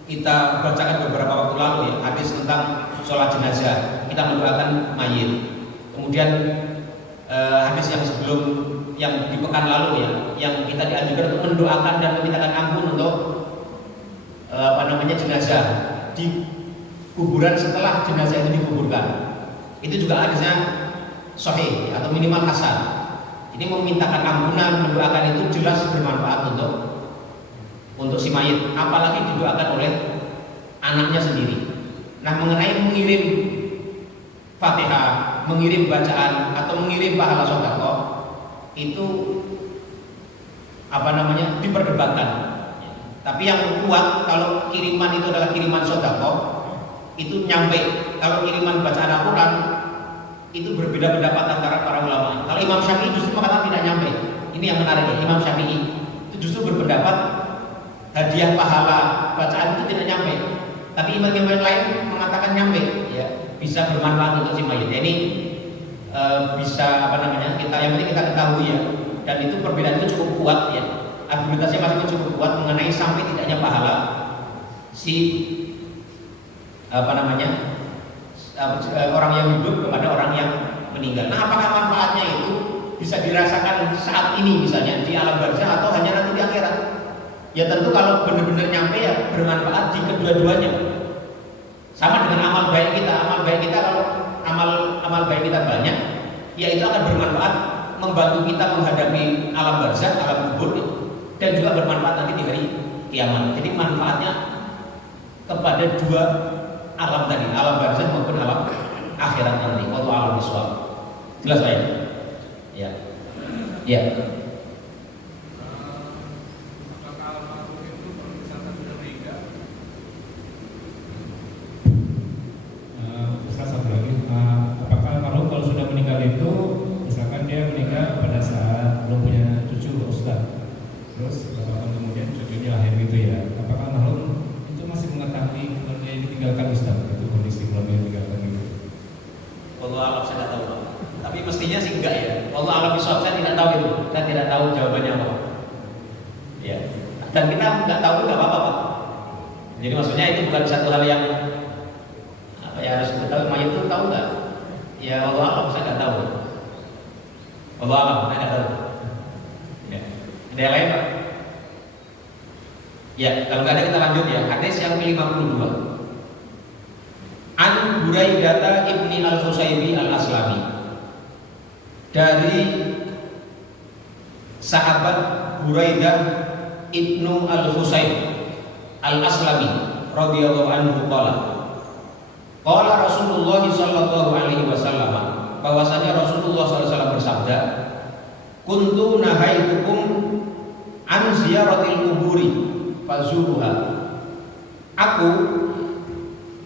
kita bacakan beberapa waktu lalu ya, hadis tentang sholat jenazah, kita mendoakan mayit. Kemudian hadis yang sebelum yang di pekan lalu ya, yang kita dianjurkan untuk mendoakan dan memintakan ampun untuk jenazah di kuburan setelah jenazah itu dikuburkan. Itu juga hadisnya sahih atau minimal hasan. Ini memintakan ampunan, mendoakan itu jelas bermanfaat untuk si mayit, apalagi didoakan oleh anaknya sendiri. Nah, mengenai mengirim Fatihah, mengirim bacaan atau mengirim pahala sedekah itu diperdebatkan. Tapi yang kuat kalau kiriman itu adalah kiriman sedekah itu nyampe. Kalau kiriman bacaan Al-Qur'an itu berbeda pendapat antara para ulama. Kalau Imam Syafi'i justru mengatakan tidak nyampe. Ini yang menarik ya. Imam Syafi'i itu justru berpendapat hadiah pahala bacaan itu tidak nyampe. Tapi imam-imam lain mengatakan nyampe, ya, bisa bermanfaat untuk si mayit. Ini bisa kita yang penting kita ketahui ya. Dan itu perbedaan itu cukup kuat ya. Argumentasinya masih cukup kuat mengenai sampai tidaknya pahala si orang yang hidup kepada orang yang meninggal. Nah, apakah manfaatnya itu bisa dirasakan saat ini misalnya di alam barzah atau hanya nanti di akhirat? Ya tentu kalau benar-benar nyampe ya bermanfaat di kedua-duanya. Sama dengan amal baik kita. Amal baik kita kalau amal baik kita banyak, ya itu akan bermanfaat membantu kita menghadapi alam barzah, alam kubur, dan juga bermanfaat nanti di hari kiamat. Jadi manfaatnya kepada dua alam tadi, alam barzah maupun alam akhirat nanti. Wallahu a'lam bishawab. Jelas ya? Ya. Ya. Apakah almarhum itu kalau misalkan sudah meninggal? Ustaz, satu lagi, apakah almarhum kalau sudah meninggal itu, misalkan dia meninggal pada saat belum punya cucu, Ustaz, terus kemudian cucunya lahir gitu ya, apakah almarhum itu masih mengetahui kalau dia ditinggalkan, Ustaz, itu kondisi kalau dia ditinggalkan gitu? Wallahu a'lam, saya tidak tahu. Tapi mestinya sih enggak ya. Wallahu a'lam bishawab, saya tidak tahu itu. Saya tidak tahu jawabannya apa. Ya. Dan kita nggak tahu nggak apa-apa, Pak. Jadi maksudnya itu bukan satu hal yang harus kita tahu. Mayat itu tahu nggak? Ya wallahu a'lam, saya nggak tahu. Wallahu a'lam, saya nggak tahu. Ya. Ada yang lain, Pak? Ya, kalau nggak ada kita lanjut ya. Hadis yang ke-52. An Buraidah ibni al-Husaybi al-Aslami, dari sahabat Buraidah ibnu al-Husayb al-Aslami radhiyallahu anhu qala Rasulullah sallallahu alaihi wasallam, bahwasanya Rasulullah sallallahu alaihi wasallam bersabda, kuntu nahaitukum an ziyaratil kuburi fazuruha. Aku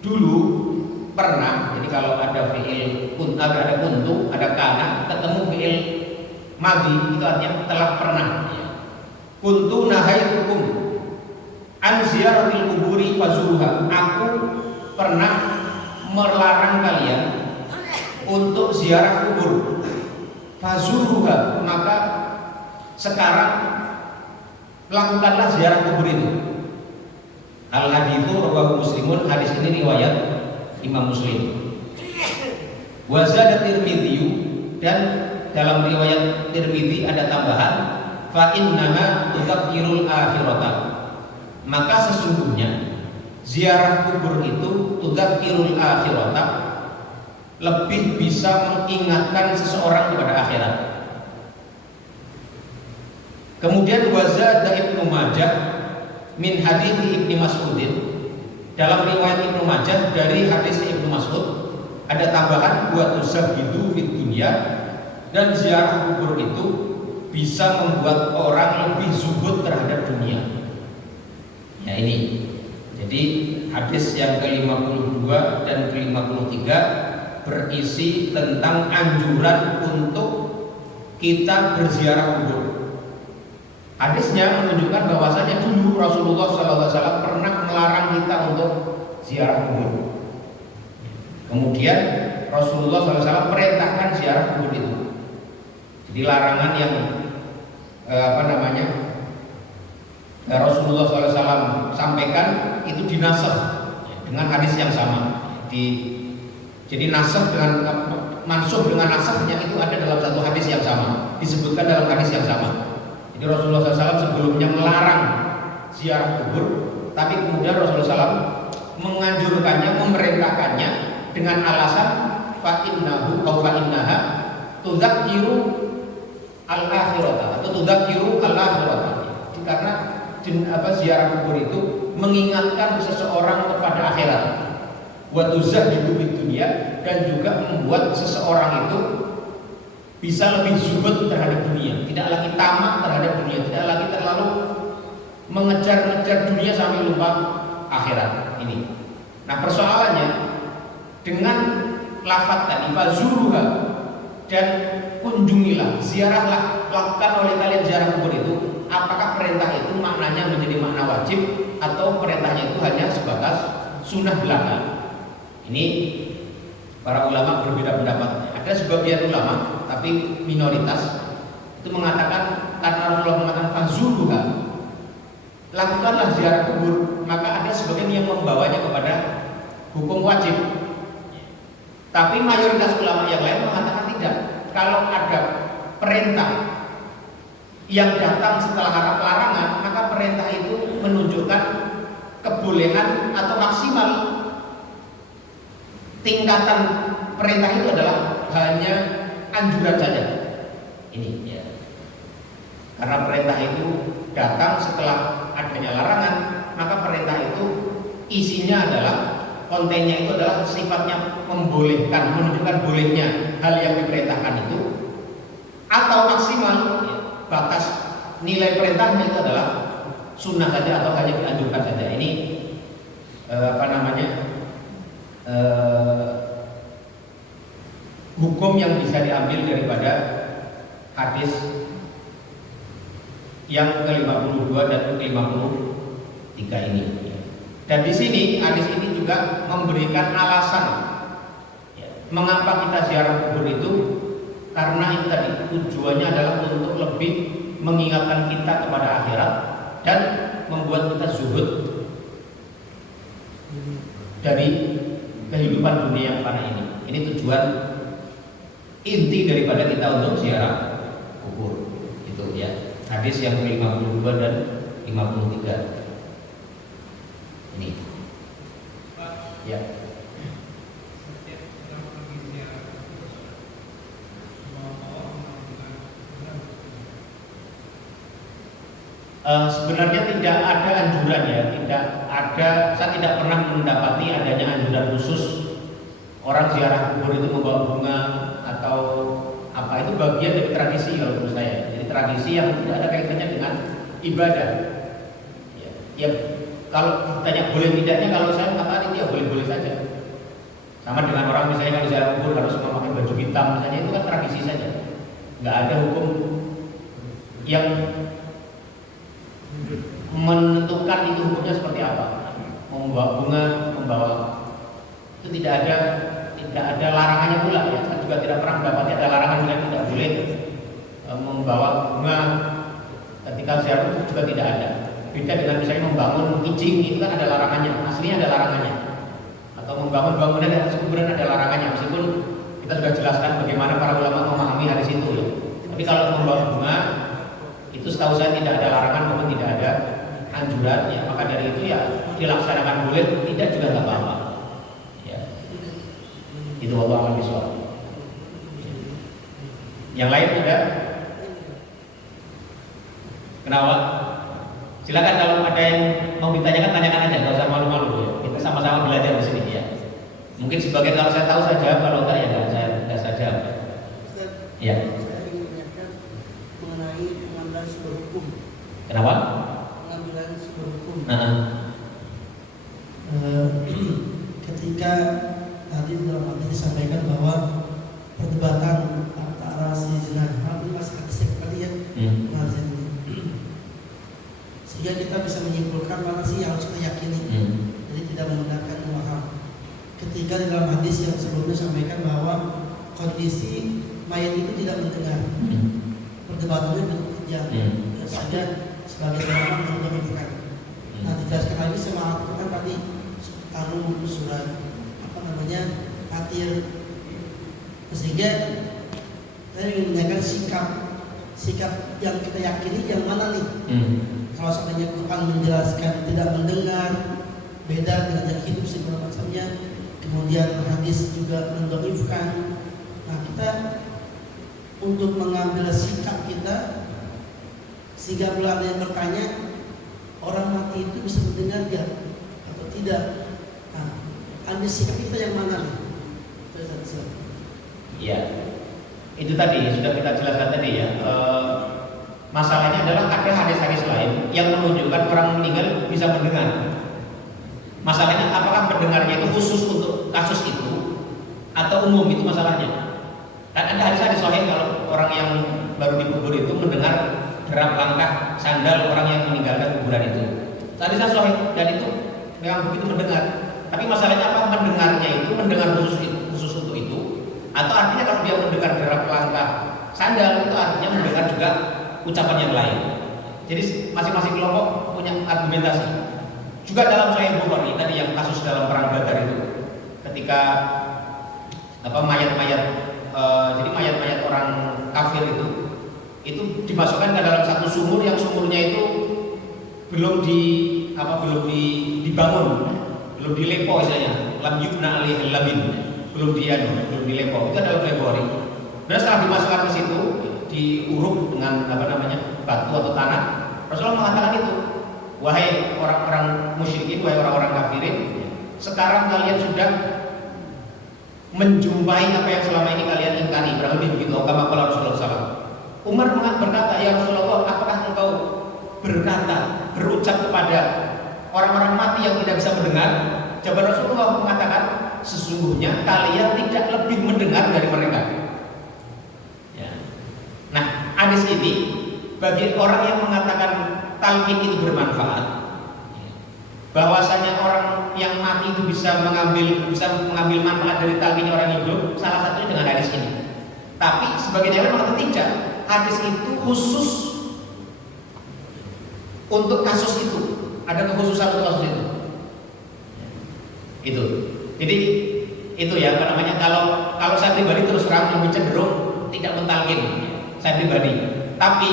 dulu pernah, jadi Jadi kalau ada fiil ada kuntu, ada kana, ketemu fiil madi itu artinya telah pernah. Ya. Kuntu nahaitukum an ziyaratil kuburi fazuruha. Aku pernah melarang kalian untuk ziarah kubur. Fazuruha, maka sekarang lakukanlah ziarah kubur itu. Al haditsu rawahu Muslimun, hadis ini riwayat Imam Muslim. Wa zada Tirmidzi, dan dalam riwayat Tirmidzi ada tambahan fa innama tudzakkirul akhirata. Maka sesungguhnya ziarah kubur itu tudzakkirul akhirata, lebih bisa mengingatkan seseorang kepada akhirat. Kemudian wazada Ibnu Majah min hadis Ibnu Mas'udin, dalam riwayat Ibnu Majah dari hadis Ibnu Mas'ud ada tambahan wa tusabidu fid dunya, dan ziarah kubur itu bisa membuat orang lebih zuhud terhadap dunia. Ya ini. Jadi hadis yang ke-52 dan ke-53 berisi tentang anjuran untuk kita berziarah kubur. Hadisnya menunjukkan bahwasanya dulu Rasulullah SAW pernah melarang kita untuk ziarah kubur. Kemudian Rasulullah SAW perintahkan ziarah kubur itu. Jadi larangan yang Rasulullah SAW sampaikan itu dinasakh dengan hadis yang sama. Jadi nasakh dengan mansuh dengan nasakhnya itu ada dalam satu hadis yang sama, disebutkan dalam hadis yang sama. Jadi Rasulullah SAW sebelumnya melarang ziarah kubur, tapi kemudian Rasulullah SAW menganjurkannya, memerintahkannya dengan alasan fa'innahu atau fa'innaha tudzakiru al-akhirata atau tudzakiru al-akhirata. Karena ziarah kubur itu mengingatkan seseorang kepada akhirat. Wa tuzahhidu fid dunya, dan juga membuat seseorang itu bisa lebih zuhud terhadap dunia, tidak lagi tamak terhadap dunia, tidak lagi terlalu mengejar-ngejar dunia sampai lupa akhirat ini. Nah persoalannya dengan lafaz tadi fazuruha, dan kunjungilah, ziarahlah, lakukan oleh kalian ziarah kubur itu, apakah perintah itu maknanya menjadi makna wajib atau perintahnya itu hanya sebatas sunnah belaka? Ini para ulama berbeda pendapat. Ada sebagian ulama, tapi minoritas, itu mengatakan karena Rasulullah mengatakan fazuruha, lakukanlah ziarah kubur, maka ada sebagian yang membawanya kepada hukum wajib. Tapi mayoritas ulama yang lain mengatakan tidak. Kalau ada perintah yang datang setelah larangan, maka perintah itu menunjukkan kebolehan atau maksimal. Tingkatan perintah itu adalah hanya anjuran saja. Ini ya. Karena perintah itu datang setelah adanya larangan, maka perintah itu isinya adalah, kontennya itu adalah sifatnya membolehkan, menunjukkan bolehnya hal yang diperintahkan itu, atau maksimal ya, batas nilai perintahnya itu adalah sunnah saja atau hanya dianjurkan saja. Ini hukum yang bisa diambil daripada hadis yang ke-52 dan ke-53 ini. Dan di sini hadis ini juga memberikan alasan mengapa kita ziarah kubur itu, karena itu tadi tujuannya adalah untuk lebih mengingatkan kita kepada akhirat dan membuat kita zuhud dari kehidupan dunia yang fana ini. Ini tujuan inti daripada kita untuk ziarah kubur. Itu ya. Hadis yang ke-52 dan 53. Ini. Ya. Sebenarnya tidak ada anjuran ya, saya tidak pernah mendapati adanya anjuran khusus orang ziarah kubur itu membawa bunga atau apa. Itu bagian dari tradisi kalau menurut saya. Jadi tradisi yang tidak ada kaitannya dengan ibadah. Ya kalau ditanya boleh tidaknya, kalau saya mengatakan itu ya boleh-boleh saja. Sama dengan orang misalnya kalau ziarah kubur harus memakai baju hitam misalnya, itu kan tradisi saja. Nggak ada hukum yang menentukan itu hukumnya seperti apa. Membawa bunga, membawa itu tidak ada larangannya pula ya. Saya juga tidak pernah mendapati ada larangan yang tidak boleh membawa bunga ketika ziarah itu juga tidak ada. Beda dengan misalnya membangun kijing, itu kan ada larangannya, aslinya ada larangannya. Atau membangun bangunan di atas kuburan ada larangannya, meskipun kita sudah jelaskan bagaimana para ulama memahami hadis itu ya. Tapi kalau membawa bunga itu setahu saya tidak ada larangan maupun tidak ada anjuran ya. Maka dari itu ya dilaksanakan boleh, tidak juga nggak apa-apa. Ya. Itu Allah akan bisawab. Yang lain ada? Kenapa? Silakan kalau ada yang mau ditanyakan, tanyakan aja, nggak usah malu-malu ya. Kita sama-sama belajar di sini ya. Mungkin sebagian kalau saya tahu saya jawab, kalau enggak ya enggak saya jawab. Ya. Saya ingin menanyakan mengenai pengambilan sumber hukum. Kenapa? Pengambilan sumber hukum. Ketika tadi dalam hadis disampaikan bahwa perdebatan antara si zina ini masih hadis kali ya, sehingga kita bisa menyimpulkan mana sih yang harus kita yakini. Jadi tidak menggunakan dua hal. Ketika di dalam hadis yang sebelumnya sampaikan bahwa kondisi mayat itu tidak mendengar, perdebatannya berjalan saja sebagai orang yang mendengarkan. Nah, dijelaskan lagi sama Al-Quran tadi surat Fatir, sehingga saya ingin menanyakan sikap yang kita yakini yang mana nih? Kalau seandainya Quran menjelaskan tidak mendengar, beda dengan yang hidup segala macamnya, kemudian hadis juga mendhaifkan. Nah, kita untuk mengambil sikap kita, sehingga bila ada yang bertanya, orang mati itu bisa mendengar dia atau tidak? Nah, ambil sikap kita yang mana nih? Iya, itu tadi sudah kita jelaskan tadi ya. Masalahnya adalah ada hadis-hadis lain yang menunjukkan orang meninggal bisa mendengar. Masalahnya apakah mendengarnya itu khusus untuk kasus itu atau umum, itu masalahnya. Kan ada hadis-hadis sahih kalau orang yang baru dikubur itu mendengar derap langkah sandal orang yang meninggalkan kuburan itu. Hadisnya sahih dan itu memang begitu mendengar. Tapi masalahnya apa? Mendengarnya itu mendengar khusus untuk itu, atau artinya kalau dia mendengar derap langkah sandal itu artinya mendengar juga ucapan yang lain. Jadi masing-masing kelompok punya argumentasi. Juga dalam Sahih Bukhari tadi yang kasus dalam perang Badar itu, ketika mayat-mayat jadi mayat-mayat orang kafir itu dimasukkan ke dalam satu sumur yang sumurnya itu belum dibangun, belum dilepo misalnya, lam yubna alaihi labin, belum dilepo. Itu adalah Sahih Bukhari. Dan setelah dimasukkan ke situ, diuruk dengan batu atau tanah, Rasulullah mengatakan itu, wahai orang-orang musyrikin, wahai orang-orang kafirin, sekarang kalian sudah menjumpai apa yang selama ini kalian ingkari. Berarti begitu. Kama qala Rasulullah SAW. Umar berkata, ya Rasulullah, apakah engkau berucap kepada orang-orang mati yang tidak bisa mendengar? Jawab Rasulullah mengatakan, sesungguhnya kalian tidak lebih mendengar dari mereka. Nah, hadis ini bagi orang yang mengatakan talqin itu bermanfaat, bahwasanya orang yang mati itu bisa mengambil manfaat dari talqin orang hidup, salah satunya dengan hadis ini. Tapi sebagian orang mengatakan tidak, hadis itu khusus untuk kasus itu, ada kekhususan untuk kasus itu. Itu. Jadi itu ya kalau saya pribadi terus terang lebih cenderung tidak mentalkin. Saya pribadi, tapi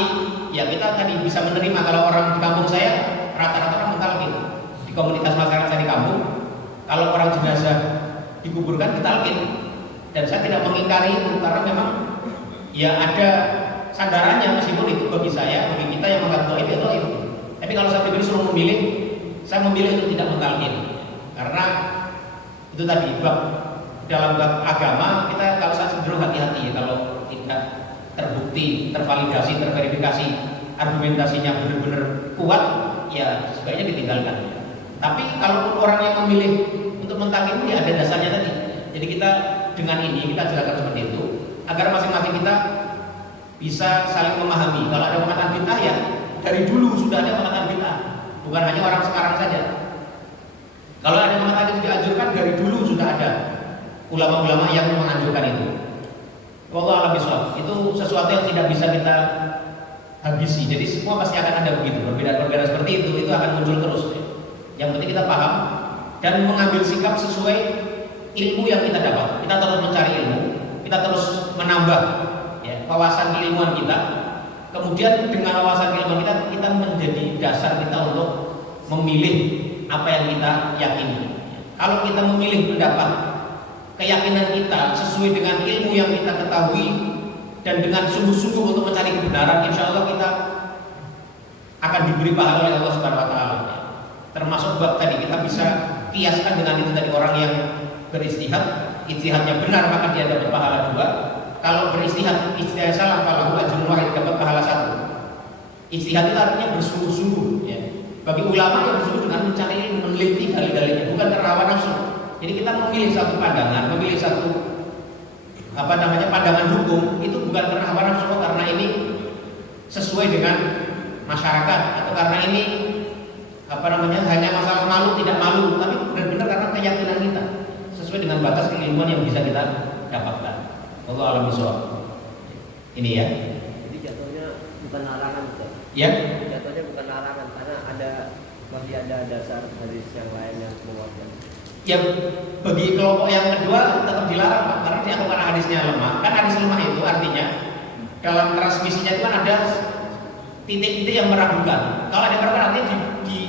ya kita tadi bisa menerima kalau orang di kampung saya rata-rata orang mentalkin. Di komunitas masyarakat saya di kampung, kalau orang jenazah dikuburkan ditalkin, dan saya tidak mengingkari itu karena memang ya ada sandarannya, meskipun itu bagi kita yang menganggap itu. Tapi kalau saya pribadi suruh memilih, saya memilih untuk tidak mentalkin karena itu tadi dalam bab agama kita kalau saya cenderung hati-hati ya, kalau tidak terbukti, tervalidasi, terverifikasi, argumentasinya benar-benar kuat, ya sebaiknya ditinggalkan. Tapi kalau orang yang memilih untuk mentalkin, ya ada dasarnya tadi. Jadi kita dengan ini kita jelaskan seperti itu agar masing-masing kita bisa saling memahami. Kalau ada mengatakan bid'ah ya dari dulu sudah ada mengatakan bid'ah, bukan hanya orang sekarang saja. Kalau ada mengatakan itu dianjurkan dari dulu sudah ada ulama-ulama yang menganjurkan itu. Wallahu a'lam bishawab. Itu sesuatu yang tidak bisa kita habisi. Jadi semua pasti akan ada begitu. Perbedaan-perbedaan seperti itu akan muncul terus. Yang penting kita paham dan mengambil sikap sesuai ilmu yang kita dapat. Kita terus mencari ilmu, kita terus menambah ya, wawasan keilmuan kita. Kemudian dengan wawasan keilmuan kita menjadi dasar kita untuk memilih apa yang kita yakini. Kalau kita memilih pendapat, keyakinan kita sesuai dengan ilmu yang kita ketahui dan dengan sungguh-sungguh untuk mencari kebenaran, insya Allah kita akan diberi pahala oleh Allah Subhanahu Wa Taala. Termasuk bab tadi kita bisa kiaskan dengan itu tadi, orang yang beristihad, ijtihadnya benar maka dia dapat pahala 2. Kalau beristihad salah, falahu ajrun wahid, dapat pahala 1. Ijtihad itu artinya bersungguh-sungguh ya. Bagi ulama yang bersungguh dengan mencari ilmu, meneliti dalil-dalilnya, bukan karena hawa nafsu. Jadi kita memilih satu pandangan, memilih satu pandangan hukum itu bukan karena hawa nafsu, karena ini sesuai dengan masyarakat, atau karena ini hanya masalah malu tidak malu, tapi benar-benar karena keyakinan kita sesuai dengan batas keilmuan yang bisa kita dapatkan. Wallahu a'lam bishawab. Ini ya. Jadi jatuhnya bukan larangan, Ustaz. Ya. Jatuhnya bukan larangan karena masih ada dasar hadis yang lain yang menguatkan. Ya, bagi kelompok yang kedua tetap dilarang, Pak, karena dia bukan hadisnya lemah. Kan hadis lemah itu artinya dalam transmisinya itu kan ada titik-titik yang meragukan. Kalau ada perkara nanti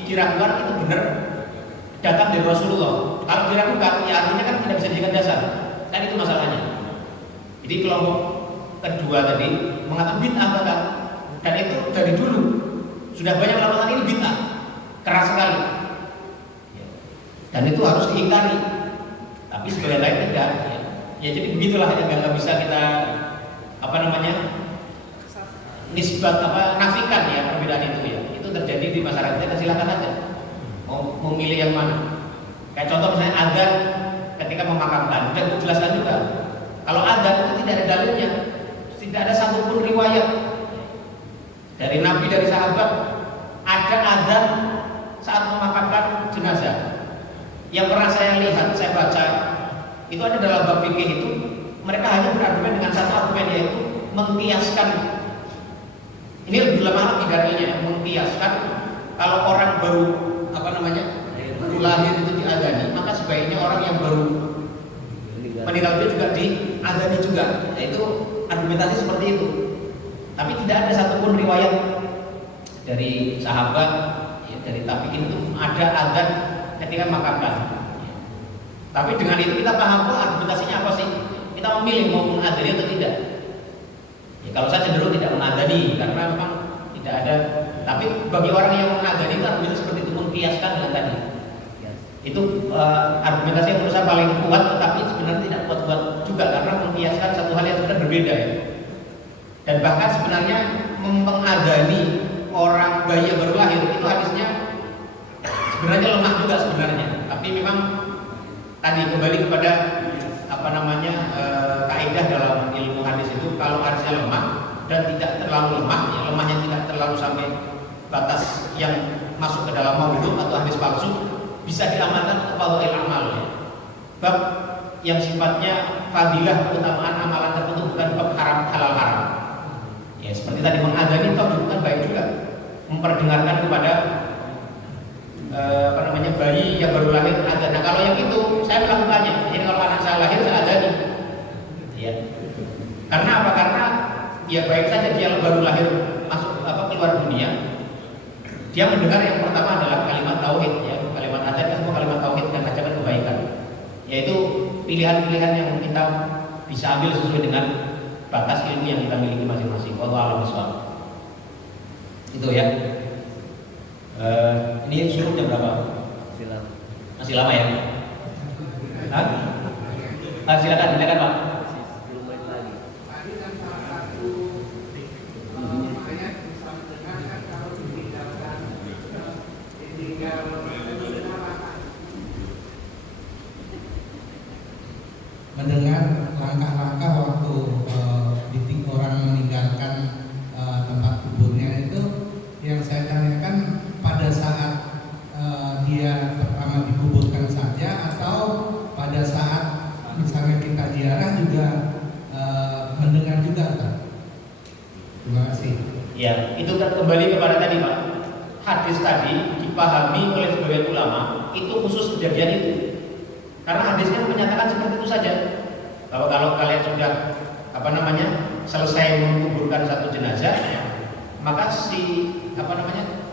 diragukan itu benar datang dari Rasulullah. Kalau diragukan ya artinya kan tidak bisa dijadikan dasar. Kan itu masalahnya. Jadi kelompok kedua tadi mengatakan bid'ah bahkan, dan itu dari dulu sudah banyak melakukan ini bid'ah keras sekali. Dan itu harus diingkari. Tapi sebagian lain tidak. Ya jadi begitulah yang nggak bisa kita nisbat nafikan ya perbedaan itu ya. Itu terjadi di masyarakat kita, silakan aja mau memilih yang mana. Kayak contoh misalnya adzan ketika memakamkan, dan itu jelaskan juga. Kalau adzan itu tidak ada dalilnya, tidak ada satupun riwayat dari Nabi, dari sahabat ada adzan saat memakamkan jenazah. Yang pernah saya lihat, saya baca itu ada dalam bab fikih itu, mereka hanya berargumen dengan satu argumen, yaitu mengkiaskan. Ini lebih lemah lagi dalilnya, mengkiaskan kalau orang baru lahir itu diadzani, maka sebaiknya orang yang baru meninggal itu juga diadzani juga. Nah, itu argumentasi seperti itu. Tapi tidak ada satupun riwayat dari sahabat ya, dari tabi'in itu ada adzan ketika memakamkan. Tapi dengan itu kita paham argumentasinya apa sih? Kita memilih mau mengadani atau tidak. Ya, kalau saya cenderung tidak mengadani karena memang tidak ada. Tapi bagi orang yang mengadani itu argumentasi seperti itu, mengkiaskan dengan tadi. Itu argumentasi yang menurut saya paling kuat, tetapi sebenarnya tidak kuat-kuat juga karena mengkiaskan satu hal yang sebenarnya berbeda ya. Dan bahkan sebenarnya mengadani orang bayi yang baru lahir itu hadisnya sebenarnya lemah juga sebenarnya. Tapi memang tadi kembali kepada kaidah dalam ilmu hadis itu, kalau hadisnya lemah dan tidak terlalu lemah, ya lemahnya tidak terlalu sampai batas yang masuk ke dalam maudhu atau hadis palsu, bisa diamalkan untuk fadhail amal ya. Bab yang sifatnya fadilah, keutamaan amalan tertentu, bukan bab haram halal haram. Ya seperti tadi mengadani itu bukan baik juga memperdengarkan kepada bayi yang baru lahir adzan. Nah kalau yang itu saya melakukannya. Jadi kalau anak saya lahir saya adzani. Ya. Karena apa? Karena ya baik saja dia baru lahir masuk keluar dunia, dia mendengar yang pertama adalah kalimat tauhid ya, kalimat adzan kan semua kalimat tauhid dan ajakan kebaikan. Yaitu pilihan-pilihan yang kita bisa ambil sesuai dengan batas ilmu yang kita miliki masing-masing. Wallahu a'lam bishawab. Itu ya. Ini suruh jam berapa? Masih lama ya? Hah? Silakan Pak. Terima kasih. Ya, itu kembali kepada tadi Pak. Hadis tadi dipahami oleh sebagian ulama itu khusus kejadian itu. Karena hadisnya menyatakan seperti itu saja. Kalau kalian sudah selesai menguburkan satu jenazah, maka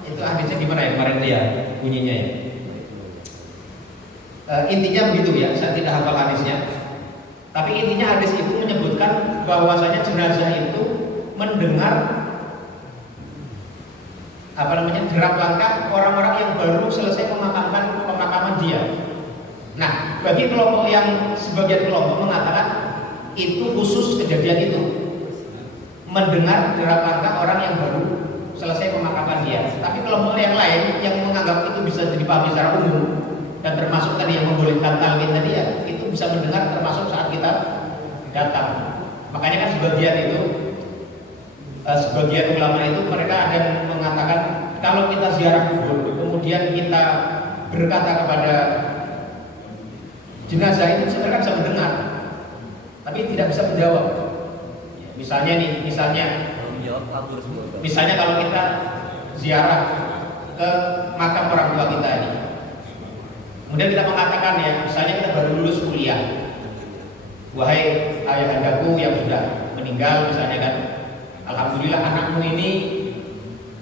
itu hadisnya di mana ya kemarin dia bunyinya ya. Intinya begitu ya, saya tidak hafal hadisnya. Tapi intinya hadis itu menyebutkan bahwasanya jenazah itu mendengar derap langkah orang-orang yang baru selesai memakamkan pemakaman dia. Nah, bagi sebagian kelompok mengatakan itu khusus kejadian itu, mendengar derap langkah orang yang baru selesai pemakaman dia. Tapi kelompok yang lain yang menganggap itu bisa dipahami secara umum dan termasuk tadi yang membolehkan talqin tadi ya, itu bisa mendengar termasuk saat kita datang. Makanya kan sebagian ulama itu mereka ada yang mengatakan kalau kita ziarah kubur kemudian kita berkata kepada jenazah itu mereka bisa mendengar tapi tidak bisa menjawab. Misalnya kalau kita ziarah ke makam orang tua kita ini, kemudian kita mengatakan ya, misalnya kita baru lulus kuliah, wahai ayahandaku yang sudah meninggal misalnya kan, alhamdulillah anakmu ini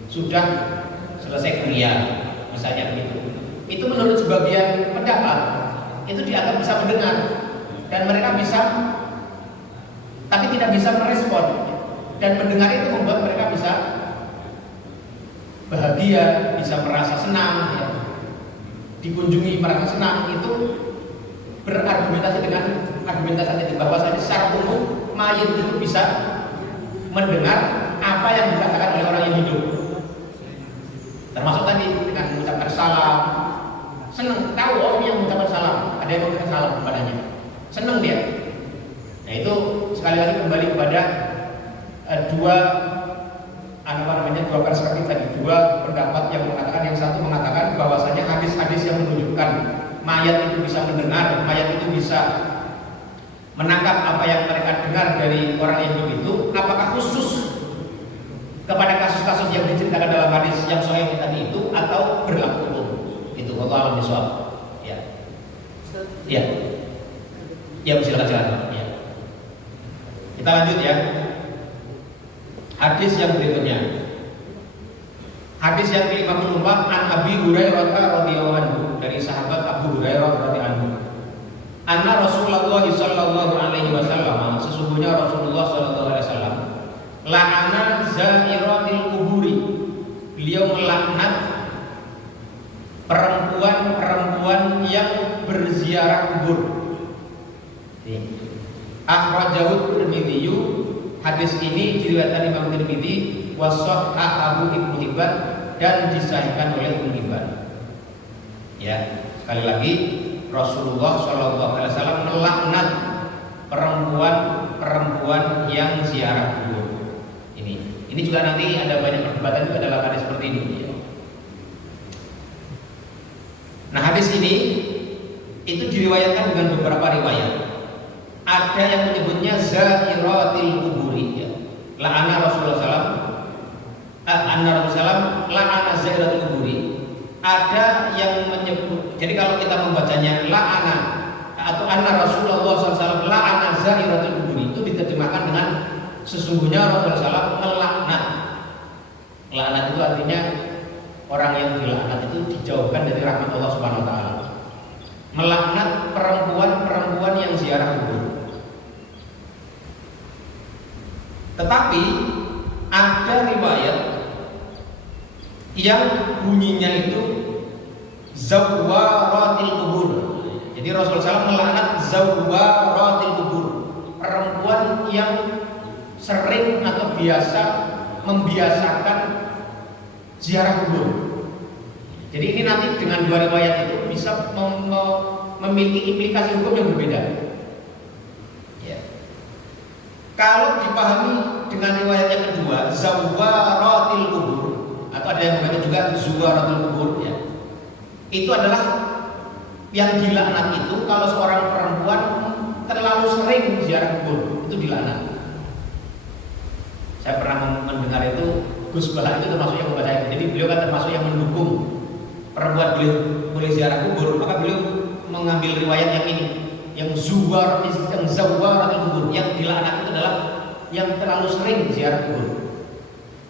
sudah selesai kuliah, misalnya begitu. Itu menurut sebagian pendapat itu dianggap bisa mendengar dan mereka bisa, tapi tidak bisa merespon. Dan mendengar itu membuat mereka bisa bahagia, bisa merasa senang, ya. Dikunjungi merasa senang. Itu berargumentasi dengan argumentasi bahwa secara umum mayit itu bisa mendengar apa yang dikatakan oleh orang yang hidup, termasuk tadi dengan mengucapkan salam. Senang tahu orang yang mengucapkan salam, ada yang mengucapkan salam kepadanya, senang dia. Nah itu sekali lagi kembali kepada dua perspektif tadi, dua pendapat yang mengatakan, yang satu mengatakan bahwasanya hadis-hadis yang menunjukkan mayat itu bisa mendengar, mayat itu bisa menangkap apa yang mereka dengar dari orang yang hidup itu, apakah khusus kepada kasus-kasus yang diceritakan dalam hadis yang sahih tadi itu atau berlaku umum? Itu wallahu a'lam bishawab. Ya. Ya. Ya, silakan. Ya. Kita lanjut ya. Hadis yang berikutnya. Hadis yang ke-54 an Abi Hurairah radhiyallahu anhu, dari sahabat Abu Hurairah radhiyallahu anhu. Anna Rasulullah sallallahu alaihi wasallam, sesungguhnya Rasulullah sallallahu alaihi wasallam, la'ana zairatil kuburi. Beliau melaknat perempuan-perempuan yang berziarah kubur. Akhrajahu Tirmidzi. Hadis ini diriwayatkan Imam Tirmidzi wa Abu Ibnu Hibban dan disahihkan oleh Ibnu Hibban. Ya, sekali lagi Rasulullah Shallallahu Alaihi Wasallam melaknat perempuan-perempuan yang ziarah kubur. Ini juga nanti ada banyak perdebatan juga dalam hadis seperti ini. Ya. Nah hadis ini itu diriwayatkan dengan beberapa riwayat. Ada yang menyebutnya zairatil kuburi, ya. La'ana Rasulullah SAW la'ana zairatil kuburi. Ada yang menyebut, jadi kalau kita membacanya la'ana atau anna Rasulullah SAW la'ana zairatil kuburi, itu diterjemahkan dengan sesungguhnya Rasulullah SAW melaknat. Laknat itu artinya orang yang dilaknat itu dijauhkan dari rahmat Allah Subhanahu Wa Taala. Melaknat perempuan-perempuan yang ziarah kubur. Tetapi ada riwayat yang bunyinya itu zawaratil kubur. Jadi Rasulullah SAW melaknat zawaratil kubur, perempuan yang sering atau membiasakan ziarah kubur. Jadi ini nanti dengan dua riwayat itu bisa memiliki implikasi hukum yang berbeda. Ya. Kalau dipahami dengan riwayat yang kedua, zawaratil kubur, atau ada yang membaca juga zuwaratul kubur, ya. Itu adalah yang dilaknat itu kalau seorang perempuan terlalu sering ziarah kubur, itu dilaknat. Saya pernah mendengar Gus Bahar itu termasuk yang membaca itu. Jadi beliau kan termasuk yang mendukung perempuan boleh ziarah kubur. Maka beliau mengambil riwayat yang ini, yang zawar kubur, yang dilaknat itu adalah yang terlalu sering ziarah kubur.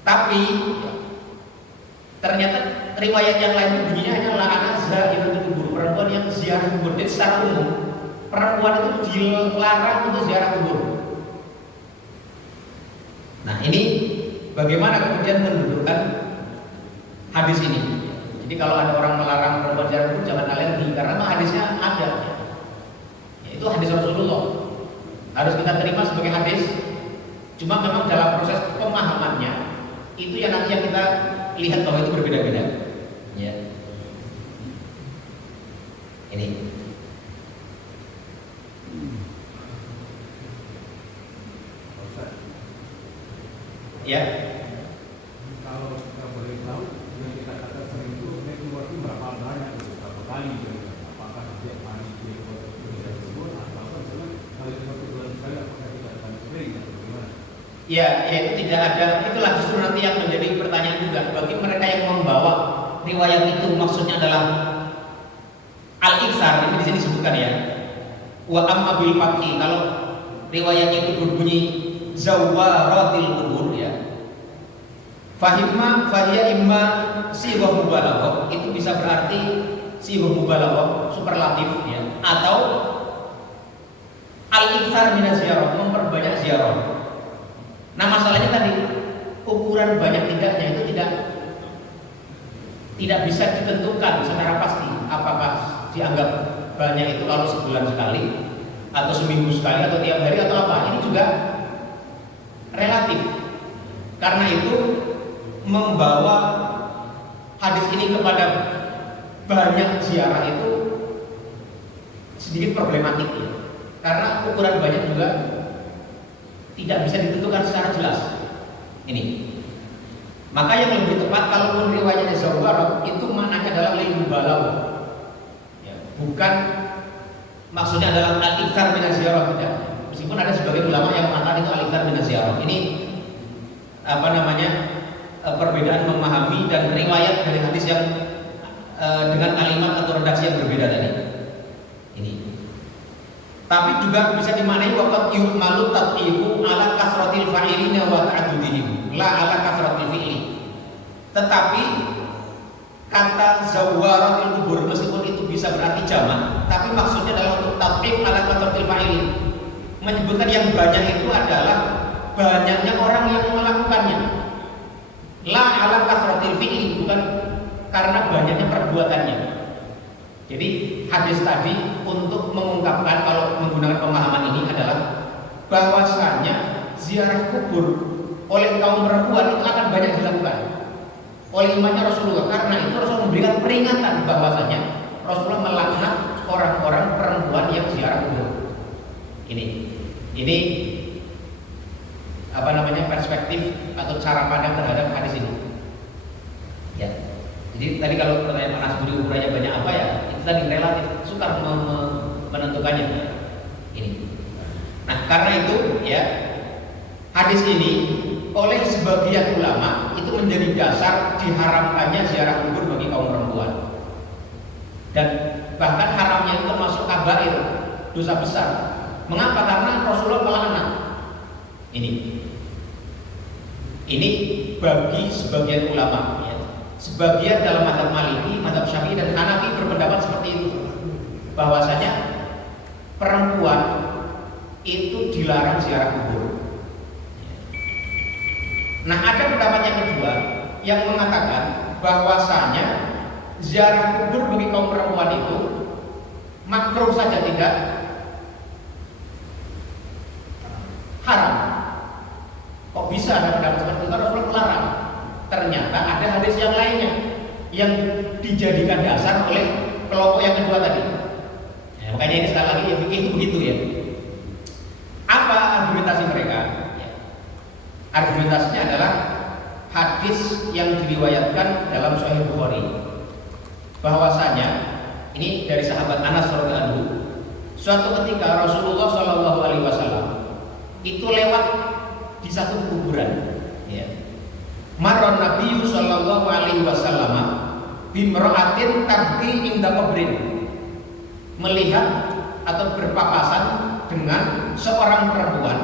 Tapi ternyata riwayat yang lain itu bunyinya hanya la'ana za'iratul kubur, perempuan yang ziarah kubur. Jadi secara umum perempuan itu dilarang untuk ziarah kubur. Nah, ini bagaimana kemudian mendudukkan hadis ini? Jadi kalau ada orang melarang perempuan ziarah kubur jangan alergi, karena memang hadisnya ada. Itu hadis Rasulullah, harus kita terima sebagai hadis. Cuma memang dalam proses pemahamannya itu yang nanti yang kita lihat bahwa itu berbeda-beda. Ya. Ini. Ya. Kalau kita boleh tahu, yang kita katakan sering itu keluar itu berapa banyak, berapa kali? Apakah setiap hari dia bisa tersebut atau kalau seperti bulan sekali apakah tidak akan sering atau bagaimana? Ya, itu tidak ada. Itulah justru nanti yang menjadi pertanyaan juga bagi mereka yang membawa riwayat itu, maksudnya adalah al-iksar. Ini di sini disebutkan ya. Wa amma bil fathi, kalau riwayatnya itu berbunyi zawaratil kubur ya. Fahimma fahiya imma sighah mubalaghah, itu bisa berarti sighah mubalaghah superlatif ya, atau al-iksar min ziarah, memperbanyak ziarah. Nah, masalahnya tadi ukuran banyak tidaknya itu tidak bisa ditentukan secara pasti. Apakah dianggap banyak itu kalau sebulan sekali atau seminggu sekali atau tiap hari atau apa? Ini juga relatif. Karena itu membawa hadis ini kepada banyak ziarah itu sedikit problematik ya. Karena ukuran banyak juga tidak bisa ditentukan secara jelas. Ini. Maka yang lebih tepat kalau riwayatnya zawarat itu maknanya adalah lil mubalagh. Ya, bukan maksudnya adalah al-iktsar min ziarah, tidak. Meskipun ada sebagian ulama yang mengatakan itu al-iktsar min ziarah. Ini apa namanya? Perbedaan memahami dan riwayat dari hadis yang dengan kalimat atau redaksi yang berbeda tadi. Ini. Tapi juga bisa dimaknai waqat yu'malu tad'ifu ala kasratil fa'ilina wa ta'addudihim, la ala kasratil fi'li. Tetapi kata zawaratil kubur meskipun itu bisa berarti jamak, tapi maksudnya adalah untuk tad'if ala kasratil fa'ilin. Menyebutkan yang banyak itu adalah banyaknya orang yang melakukannya. La ala kasratil fi'li, bukan karena banyaknya perbuatannya. Jadi hadis tadi untuk mengungkapkan kalau menggunakan pemahaman ini adalah bahwasanya ziarah kubur oleh kaum perempuan itu akan banyak dilakukan oleh imannya Rasulullah. Karena itu Rasulullah memberikan peringatan bahwasanya Rasulullah melaknat orang-orang perempuan yang ziarah kubur. Ini apa namanya, perspektif atau cara pandang terhadap hadis ini. Ya. Jadi tadi kalau pertanyaan Anas Budi ukurannya banyak apa ya, itu tadi relatif, sukar menentukannya. Ini. Nah, karena itu ya hadis ini oleh sebagian ulama itu menjadi dasar diharamkannya ziarah kubur bagi kaum perempuan. Dan bahkan haramnya itu termasuk kabair, dosa besar. Mengapa? Karena Rasulullah melaknat. Ini bagi sebagian ulama ya. Sebagian dalam mazhab Maliki, mazhab Syafi'i dan Hanafi berpendapat seperti itu, bahwasanya perempuan itu dilarang ziarah kubur. Nah, ada pendapat yang kedua yang mengatakan bahwasanya ziarah kubur bagi kaum perempuan itu makruh saja, tidak haram. Kok bisa ada pendapat seperti itu? Rasulullah melarang. Ternyata ada hadis yang lainnya yang dijadikan dasar oleh kelompok yang kedua tadi. Ya, makanya ini sekali lagi ya, fikih itu begitu ya. Apa argumentasi mereka? Ya. Argumentasinya adalah hadis yang diriwayatkan dalam Sahih Bukhari, bahwasanya ini dari sahabat Anas radhiyallahu anhu, suatu ketika Rasulullah Shallallahu Alaihi Wasallam itu lewat di satu kuburan, ya. Marra marra Nabi sallallahu alaihi wasallam bimra'atin tabki inda qabrin, melihat atau berpapasan dengan seorang perempuan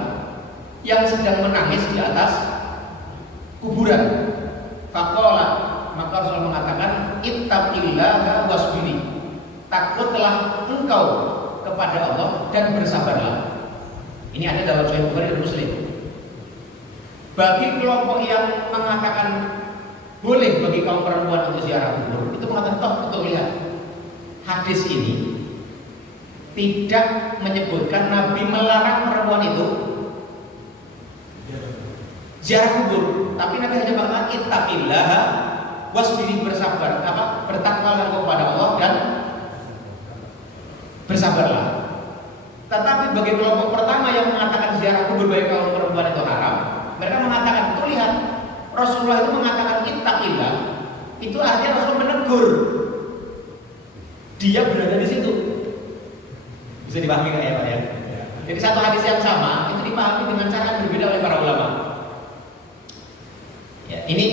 yang sedang menangis di atas kuburan. Faqala, maka Rasul mengatakan ittaqillaha wasbiri, takutlah engkau kepada Allah dan bersabarlah. Ini ada dalam Sahih Bukhari dan Muslim. Bagi kelompok yang mengatakan boleh bagi kaum perempuan untuk ziarah kubur, itu mengatakan toh untuk lihat hadis ini tidak menyebutkan Nabi melarang perempuan itu ziarah kubur, tapi Nabi hanya mengatakan ittaqillaha wasbiri, bersabar, bertakwalah kepada Allah dan bersabarlah. Tetapi bagi kelompok pertama yang mengatakan ziarah kubur bagi kaum perempuan itu haram, mereka mengatakan, tuh lihat, Rasulullah itu mengatakan ittaqillah, itu artinya Rasul menegur dia berada di situ. Bisa dipahami nggak ya Pak ya? Jadi satu hadis yang sama itu dipahami dengan cara yang berbeda oleh para ulama. Ya, ini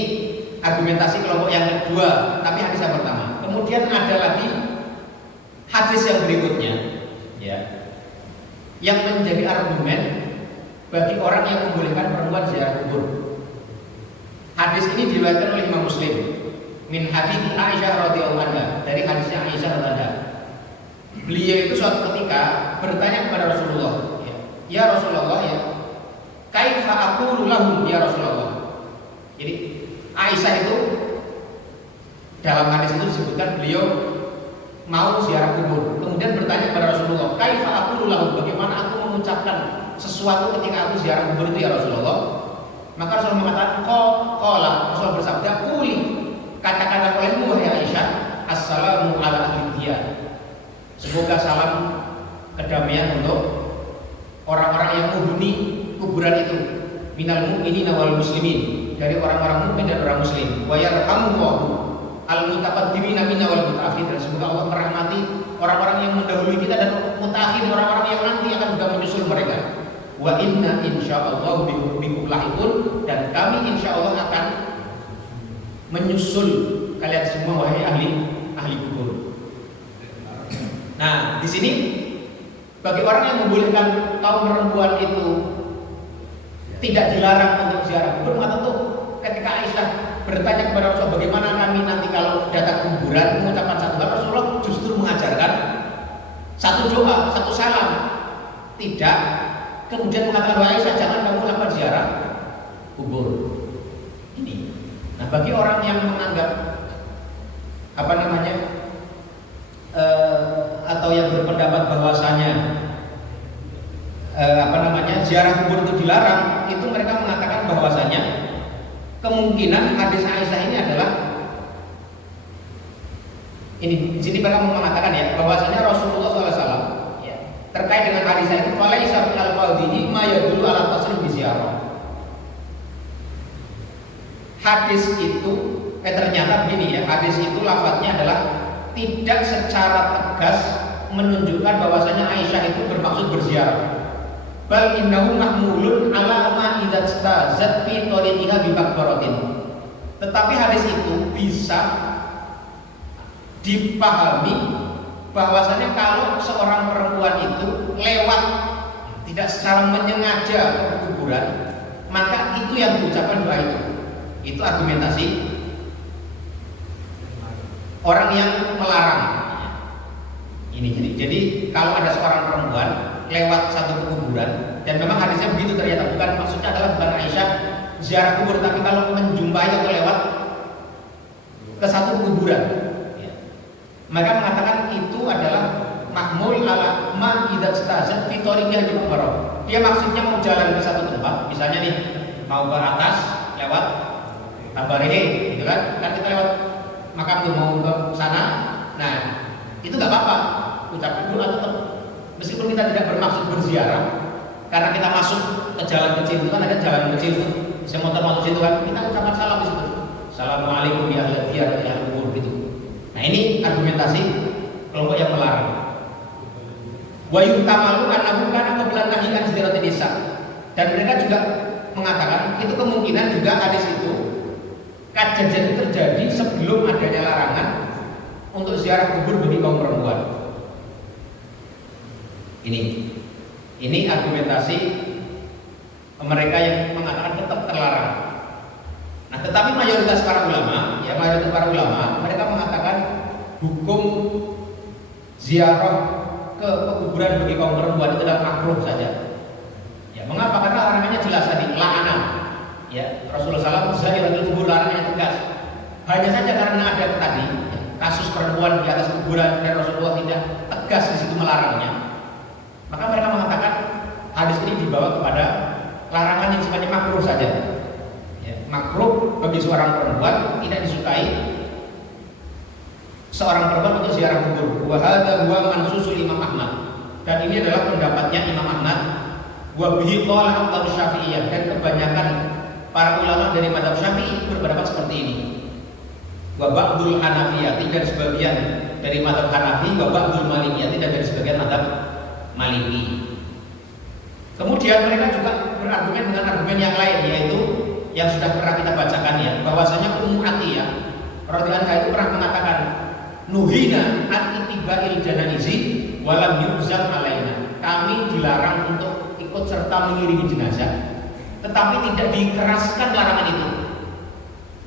argumentasi kelompok yang kedua, tapi hadis yang pertama. Kemudian ada lagi hadis yang berikutnya, ya, yang menjadi argumen bagi orang yang membolehkan perempuan ziarah kubur. Hadis ini diriwayatkan oleh Imam Muslim min hadis Aisyah radhiyallahu anha, dari hadisnya Aisyah radhiyallahu anha. Beliau itu suatu ketika bertanya kepada Rasulullah, ya Rasulullah, ya, kaifa aqulu lahum ya Rasulullah. Jadi Aisyah itu dalam hadis itu disebutkan beliau mau ziarah kubur, kemudian bertanya kepada Rasulullah, kaifa aqulu lahum, bagaimana aku mengucapkan sesuatu ketika aku ziarah kubur itu ya Rasulullah. Maka Rasul mengatakan, qala, Rasul bersabda, quli, katakanlah olehmu wahai Aisyah, assalamu ala ahli diyar, semoga salam kedamaian untuk orang-orang yang menghuni kuburan itu, minal mu'minina wal muslimin, dari orang-orang mukmin dan orang muslim, wa yarhamullahu al mutaqaddimina minna wal mutaakhir, dan semoga Allah merahmati orang-orang yang mendahului kita dan mutaakhir, orang-orang yang nanti akan juga menyusul mereka. Wa inna insyaallah bikum lahikun, dan kami insyaallah akan menyusul kalian semua wahai ahli kubur. Nah, di sini bagi orang yang membolehkan kaum perempuan itu tidak dilarang untuk ziarah kubur, maka tuh ketika Aisyah bertanya kepada Rasulullah, bagaimana kami nanti kalau datang kuburan mengucapkan satu hal, Rasulullah justru mengajarkan satu doa, satu salam, tidak kemudian mengatakan, wahai Aisyah, jangan kamu lakukan ziarah kubur. Ini. Nah, bagi orang yang menganggap atau yang berpendapat bahwasanya ziarah kubur itu dilarang, itu mereka mengatakan bahwasanya kemungkinan hadis Aisyah ini adalah ini. Di sini mereka mengatakan ya bahwasanya Rasulullah SAW terkait dengan hadis itu, falaisa fil al-fadhihi ma yadullu ala tasrih bi ziarah. Hadis itu ternyata begini ya, hadis itu lafadznya adalah tidak secara tegas menunjukkan bahwasanya Aisyah itu bermaksud berziarah. Bal innahu mahmulun ala ma idza stazat fi tariqiha bi maqbaratin. Tetapi hadis itu bisa dipahami bahwasanya kalau seorang perempuan itu lewat tidak secara menyengaja ke kuburan, maka itu yang diucapkan doa itu. Itu argumentasi orang yang melarang. Ini jadi kalau ada seorang perempuan lewat satu kuburan, dan memang hadisnya begitu ternyata, bukan maksudnya adalah bukan Aisyah ziarah kubur, tapi kalau menjumpai atau lewat ke satu kuburan, mereka mengatakan itu adalah mahmul ala ma idza stazat fi tariqiha bi maqbarah. Dia maksudnya mau jalan ke satu tempat, misalnya nih mau ke atas lewat Tabarehe, gitu kan? Kan kita lewat makam tuh mau ke sana. Nah, itu nggak apa-apa, ucapkan doa tetap. Meskipun kita tidak bermaksud berziarah, karena kita masuk ke jalan kecil itu kan ada jalan kecil tuh, bisa motor masuk situ kan, kita ucapkan salam di situ. Assalamualaikum ya ahli diyar ya ahli kubur gitu. Nah, ini argumentasi kelompok yang melarang. Wa yuhtamalu annahu kana qabla nahyi an ziyaratin nisa. Dan mereka juga mengatakan itu kemungkinan juga hadis itu kejadian itu terjadi sebelum adanya larangan untuk ziarah kubur bagi kaum perempuan. Ini argumentasi mereka yang mengatakan tetap terlarang. Nah, tetapi mayoritas para ulama mereka mengatakan hukum ziarah ke kuburan bagi kaum perempuan itu adalah makruh saja. Ya, mengapa? Karena larangannya jelas tadi, la'ana. Ya, Rasulullah SAW ziaratul kubur larangannya tegas. Hanya saja karena ada tadi kasus perempuan di atas kuburan dan Rasulullah tidak tegas di situ melarangnya. Maka mereka mengatakan hadis ini dibawa kepada larangan yang sifatnya makruh saja. Ya, makruh bagi seorang perempuan, tidak disukai seorang perempuan untuk ziarah kubur. Wa hadza huwa mansusul Imam Ahmad. Dan ini adalah pendapatnya Imam Ahmad. Wa bihi qala Abu Syafi'iyah, dan kebanyakan para ulama dari mazhab Syafi'i berpendapat seperti ini. Wa ba'dul Hanafiyati, dan sebagian dari mazhab Hanafi, wa ba'dul Malikiyati, dan dari sebagian mazhab Maliki. Kemudian mereka juga berargumen dengan argumen yang lain, yaitu yang sudah pernah kita bacakan ya, bahwasanya Ummu Atiyah radhiyallahu anha itu pernah mengatakan, nuhina an ittiba'il janaizi walam yuzam alaina. Kami dilarang untuk ikut serta mengiringi jenazah, tetapi tidak dikeraskan larangan itu.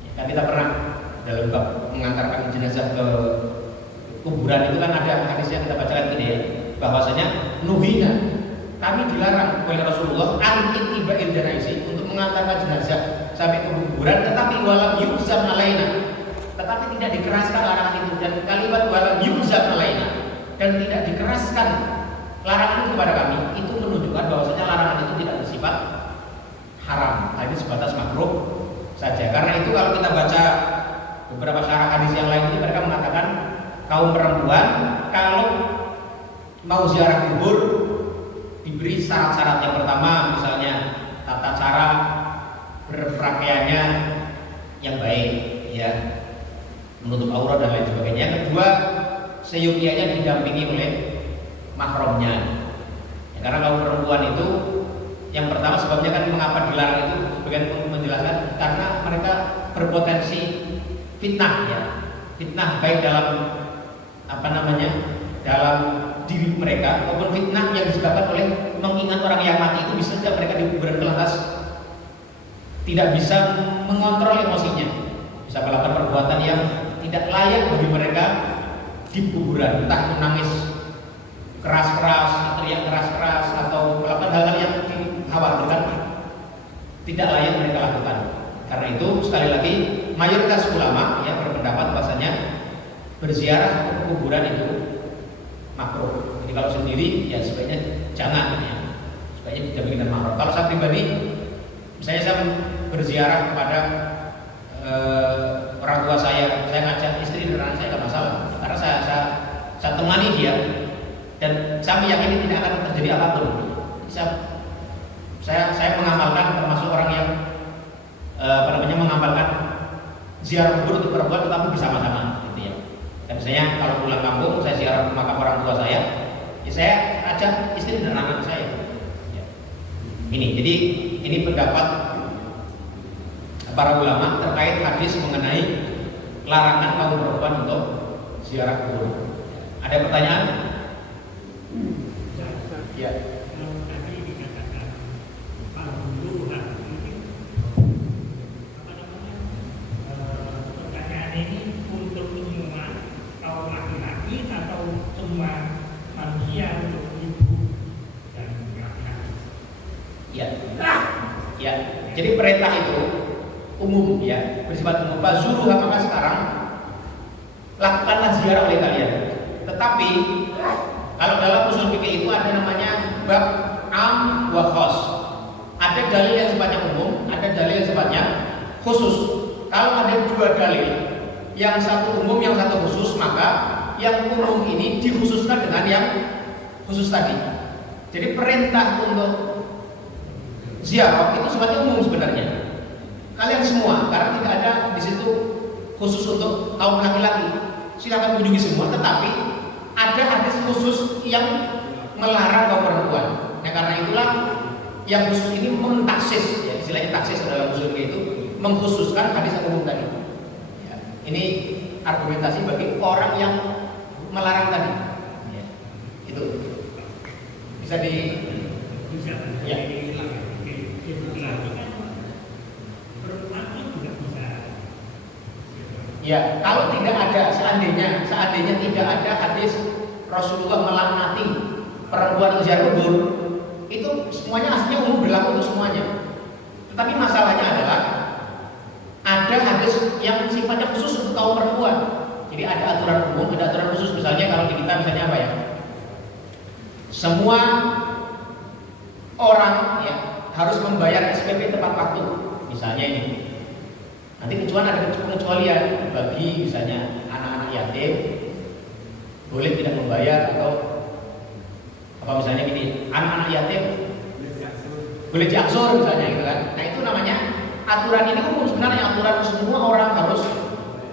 Ya, kan kita pernah dalam bab mengantarkan jenazah ke kuburan itu kan ada hadis yang kita bacakan gini ya, bahwasanya nuhina, kami dilarang oleh Rasulullah an ittiba'il janaizi, untuk mengantarkan jenazah sampai ke kuburan, tetapi walam yuzam alaina, tetapi tidak dikeraskan larangan itu. Dan kalimat walam yuzam alaina, dan tidak dikeraskan larangan itu kepada kami, itu menunjukkan bahwasanya larangan itu tidak bersifat haram, hanya sebatas makruh saja. Karena itu kalau kita baca beberapa syarah hadis yang lain ini, mereka mengatakan kaum perempuan kalau mau ziarah kubur diberi syarat-syarat. Yang pertama misalnya tata cara berpakaiannya yang baik, ya, menutup aurat dan lain sebagainya. Yang kedua, seyogianya didampingi oleh mahramnya. Ya, karena kaum perempuan itu, yang pertama sebabnya kan mengapa dilarang itu, sebagian menjelaskan karena mereka berpotensi fitnah, ya, fitnah baik dalam dalam diri mereka maupun fitnah yang disebabkan oleh mengingat orang yang mati. Itu bisa saja mereka di kuburan lantas tidak bisa mengontrol emosinya, bisa melakukan perbuatan yang tidak layak bagi mereka di kuburan, entah menangis keras-keras, teriak keras-keras, atau melakukan hal-hal yang dikhawatirkan tidak layak mereka lakukan. Karena itu sekali lagi mayoritas ulama yang berpendapat bahasanya berziarah ke kuburan itu makruh. Jadi kalau sendiri ya sebaiknya jangan, ya, sebaiknya didampingi dengan mahram. Kalau saya pribadi, misalnya saya berziarah kepada orang tua saya ngajak istri dan anak saya nggak masalah, karena saya temani dia dan saya meyakini tidak akan terjadi apapun. Saya mengamalkan, termasuk orang yang mengamalkan ziarah kubur untuk perempuan tetapi bersama-sama, gitu ya. Dan misalnya kalau pulang kampung saya ziarah ke makam orang tua saya, ya saya ajak istri dan anak saya. Ya. Ini pendapat para ulama terkait hadis mengenai larangan kaum perempuan untuk ziarah kubur. Ada pertanyaan? Ya. Ya, jadi perintah itu umum, ya, bersifat umum. Fazuruha, maka sekarang lakukanlah ziarah oleh kalian. Tetapi kalau dalam usul fikih itu ada namanya bab am wa khos. Ada dalil yang sifatnya umum, ada dalil yang sifatnya khusus. Kalau ada dua dalil, yang satu umum, yang satu khusus, maka yang umum ini dikhususkan dengan yang khusus tadi. Jadi perintah untuk ziarah itu sifatnya umum sebenarnya. Kalian semua, karena tidak ada di situ khusus untuk kaum laki-laki. Silakan kunjungi semua, tetapi ada hadis khusus yang melarang kaum perempuan. Nah, karena itulah yang khusus ini mentaksis, ya, istilahnya taksis dalam usul itu mengkhususkan hadis yang umum tadi. Ini argumentasi bagi orang yang melarang tadi. Ya. Itu bisa di ya. Ya, kalau tidak ada seandainya tidak ada hadis Rasulullah melaknati perempuan ziarah kubur, itu semuanya aslinya umum berlaku untuk semuanya. Tetapi masalahnya adalah ada hadis yang sifatnya khusus untuk kaum perempuan. Jadi ada aturan umum, ada aturan khusus. Misalnya kalau di kita misalnya apa ya? Semua orang ya harus membayar SPP tepat waktu. Misalnya ini. Nanti ada pengecualian bagi misalnya anak-anak yatim boleh tidak membayar, atau apa misalnya gini, anak-anak yatim boleh diaksur misalnya gitu kan. Nah itu namanya aturan ini umum sebenarnya, aturan semua orang harus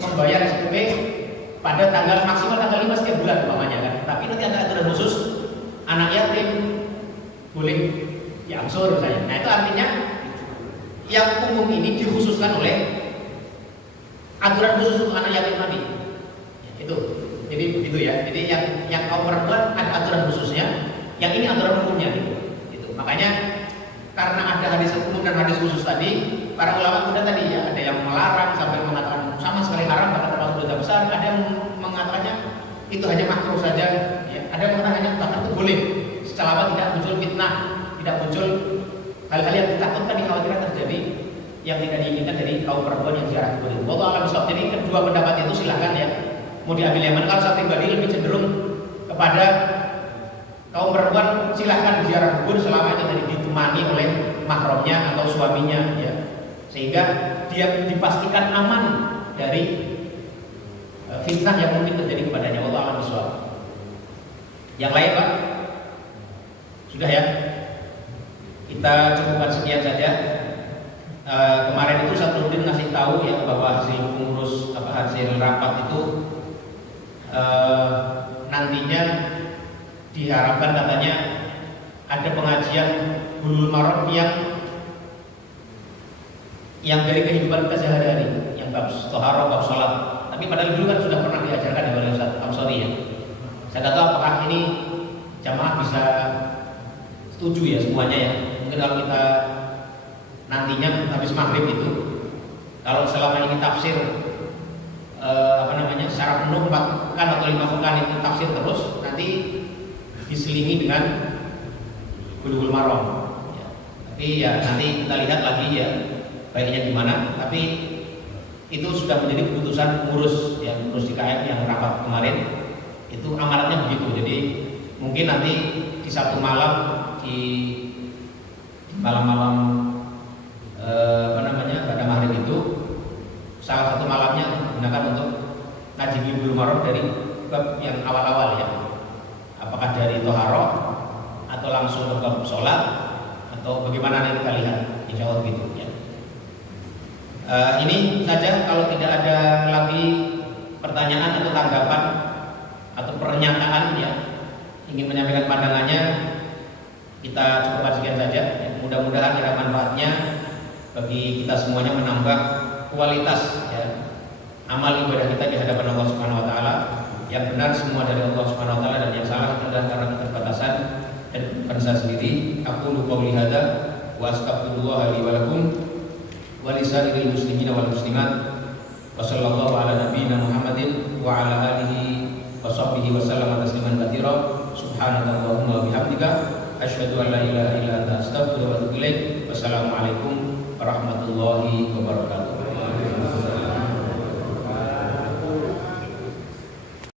membayar SPP pada maksimal tanggal 5 setiap bulan umpamanya kan. Tapi nanti ada aturan khusus anak yatim boleh diaksur misalnya. Nah itu artinya yang umum ini dikhususkan oleh aturan khusus untuk anak yatim tadi. Ya, itu. Jadi begitu ya. Jadi yang kaum perempuan ada aturan khususnya, yang ini aturan umumnya gitu. Gitu. Makanya karena ada hadis umum dan hadis khusus tadi, para ulama muda tadi ya, ada yang melarang sampai mengatakan sama sekali haram bahkan termasuk dosa besar, ada yang mengatakannya itu hanya makruh saja, ya. Ada yang mengatakan hanya bahkan itu boleh selama tidak muncul fitnah, tidak muncul hal-hal yang ditakutkan dikhawatirkan terjadi yang tidak diinginkan dari kaum perempuan yang ziarah kubur. Wallahu a'lam bishawab. Jadi kedua pendapat itu silakan ya, mau diambil yang mana. Kalau saya pribadi lebih cenderung kepada kaum perempuan silahkan ziarah kubur selama itu tadi ditemani oleh mahramnya atau suaminya ya, sehingga dia dipastikan aman dari fitnah yang mungkin terjadi kepadanya. Wallahu a'lam bishawab. Yang lain Pak? Sudah ya? Kita cukupkan sekian saja. Kemarin itu Satruddin ngasih tahu ya bahwa hasil rapat itu nantinya diharapkan katanya ada pengajian Bulughul Maram yang dari kehidupan kita sehari-hari, yang bab thaharah, bab salat. Tapi padahal dulu kan sudah pernah diajarkan oleh Ustaz Amsori ya. Saya tak tahu apakah ini jamaah bisa setuju ya semuanya ya. Mungkin kalau kita nantinya habis maghrib itu, kalau selama ini tafsir secara penuh 4 pekan atau 5 pekan itu tafsir terus, nanti diselingi dengan Bulughul Maram ya. Tapi ya nanti kita lihat lagi ya baiknya gimana. Tapi itu sudah menjadi keputusan pengurus DKM yang rapat kemarin, itu amanatnya begitu. Jadi mungkin nanti di satu malam, di malam-malam pada maghrib itu salah satu malamnya digunakan untuk ngaji Bulughul Maram dari bab yang awal-awal ya, apakah dari toharoh atau langsung ke bab sholat atau bagaimana nanti kita lihat, insya Allah gitu ya. Ini saja, kalau tidak ada lagi pertanyaan atau tanggapan atau pernyataan ya, ingin menyampaikan pandangannya, kita cukupkan sekian saja ya. Mudah-mudahan ada manfaatnya bagi kita semuanya, menambah kualitas ya, amal ibadah kita di hadapan Allah Subhanahu wa taala. Yang benar semua dari Allah Subhanahu wa taala, dan yang salah adalah karena keterbatasan dan saya sendiri. Aku qouli hadza wa astaghfirullah li wa lakum wa lisa'iril muslimina wal muslimat. Wa sallallahu ala nabiyyina Muhammadin wa ala alihi wa sahbihi wa sallam tasliman katsira. Subhanallahumma wa bihamdika asyhadu an la ilaha illa anta astaghfiruka wa atubu ilaik. Wassalamualaikum warahmatullahi wabarakatuh.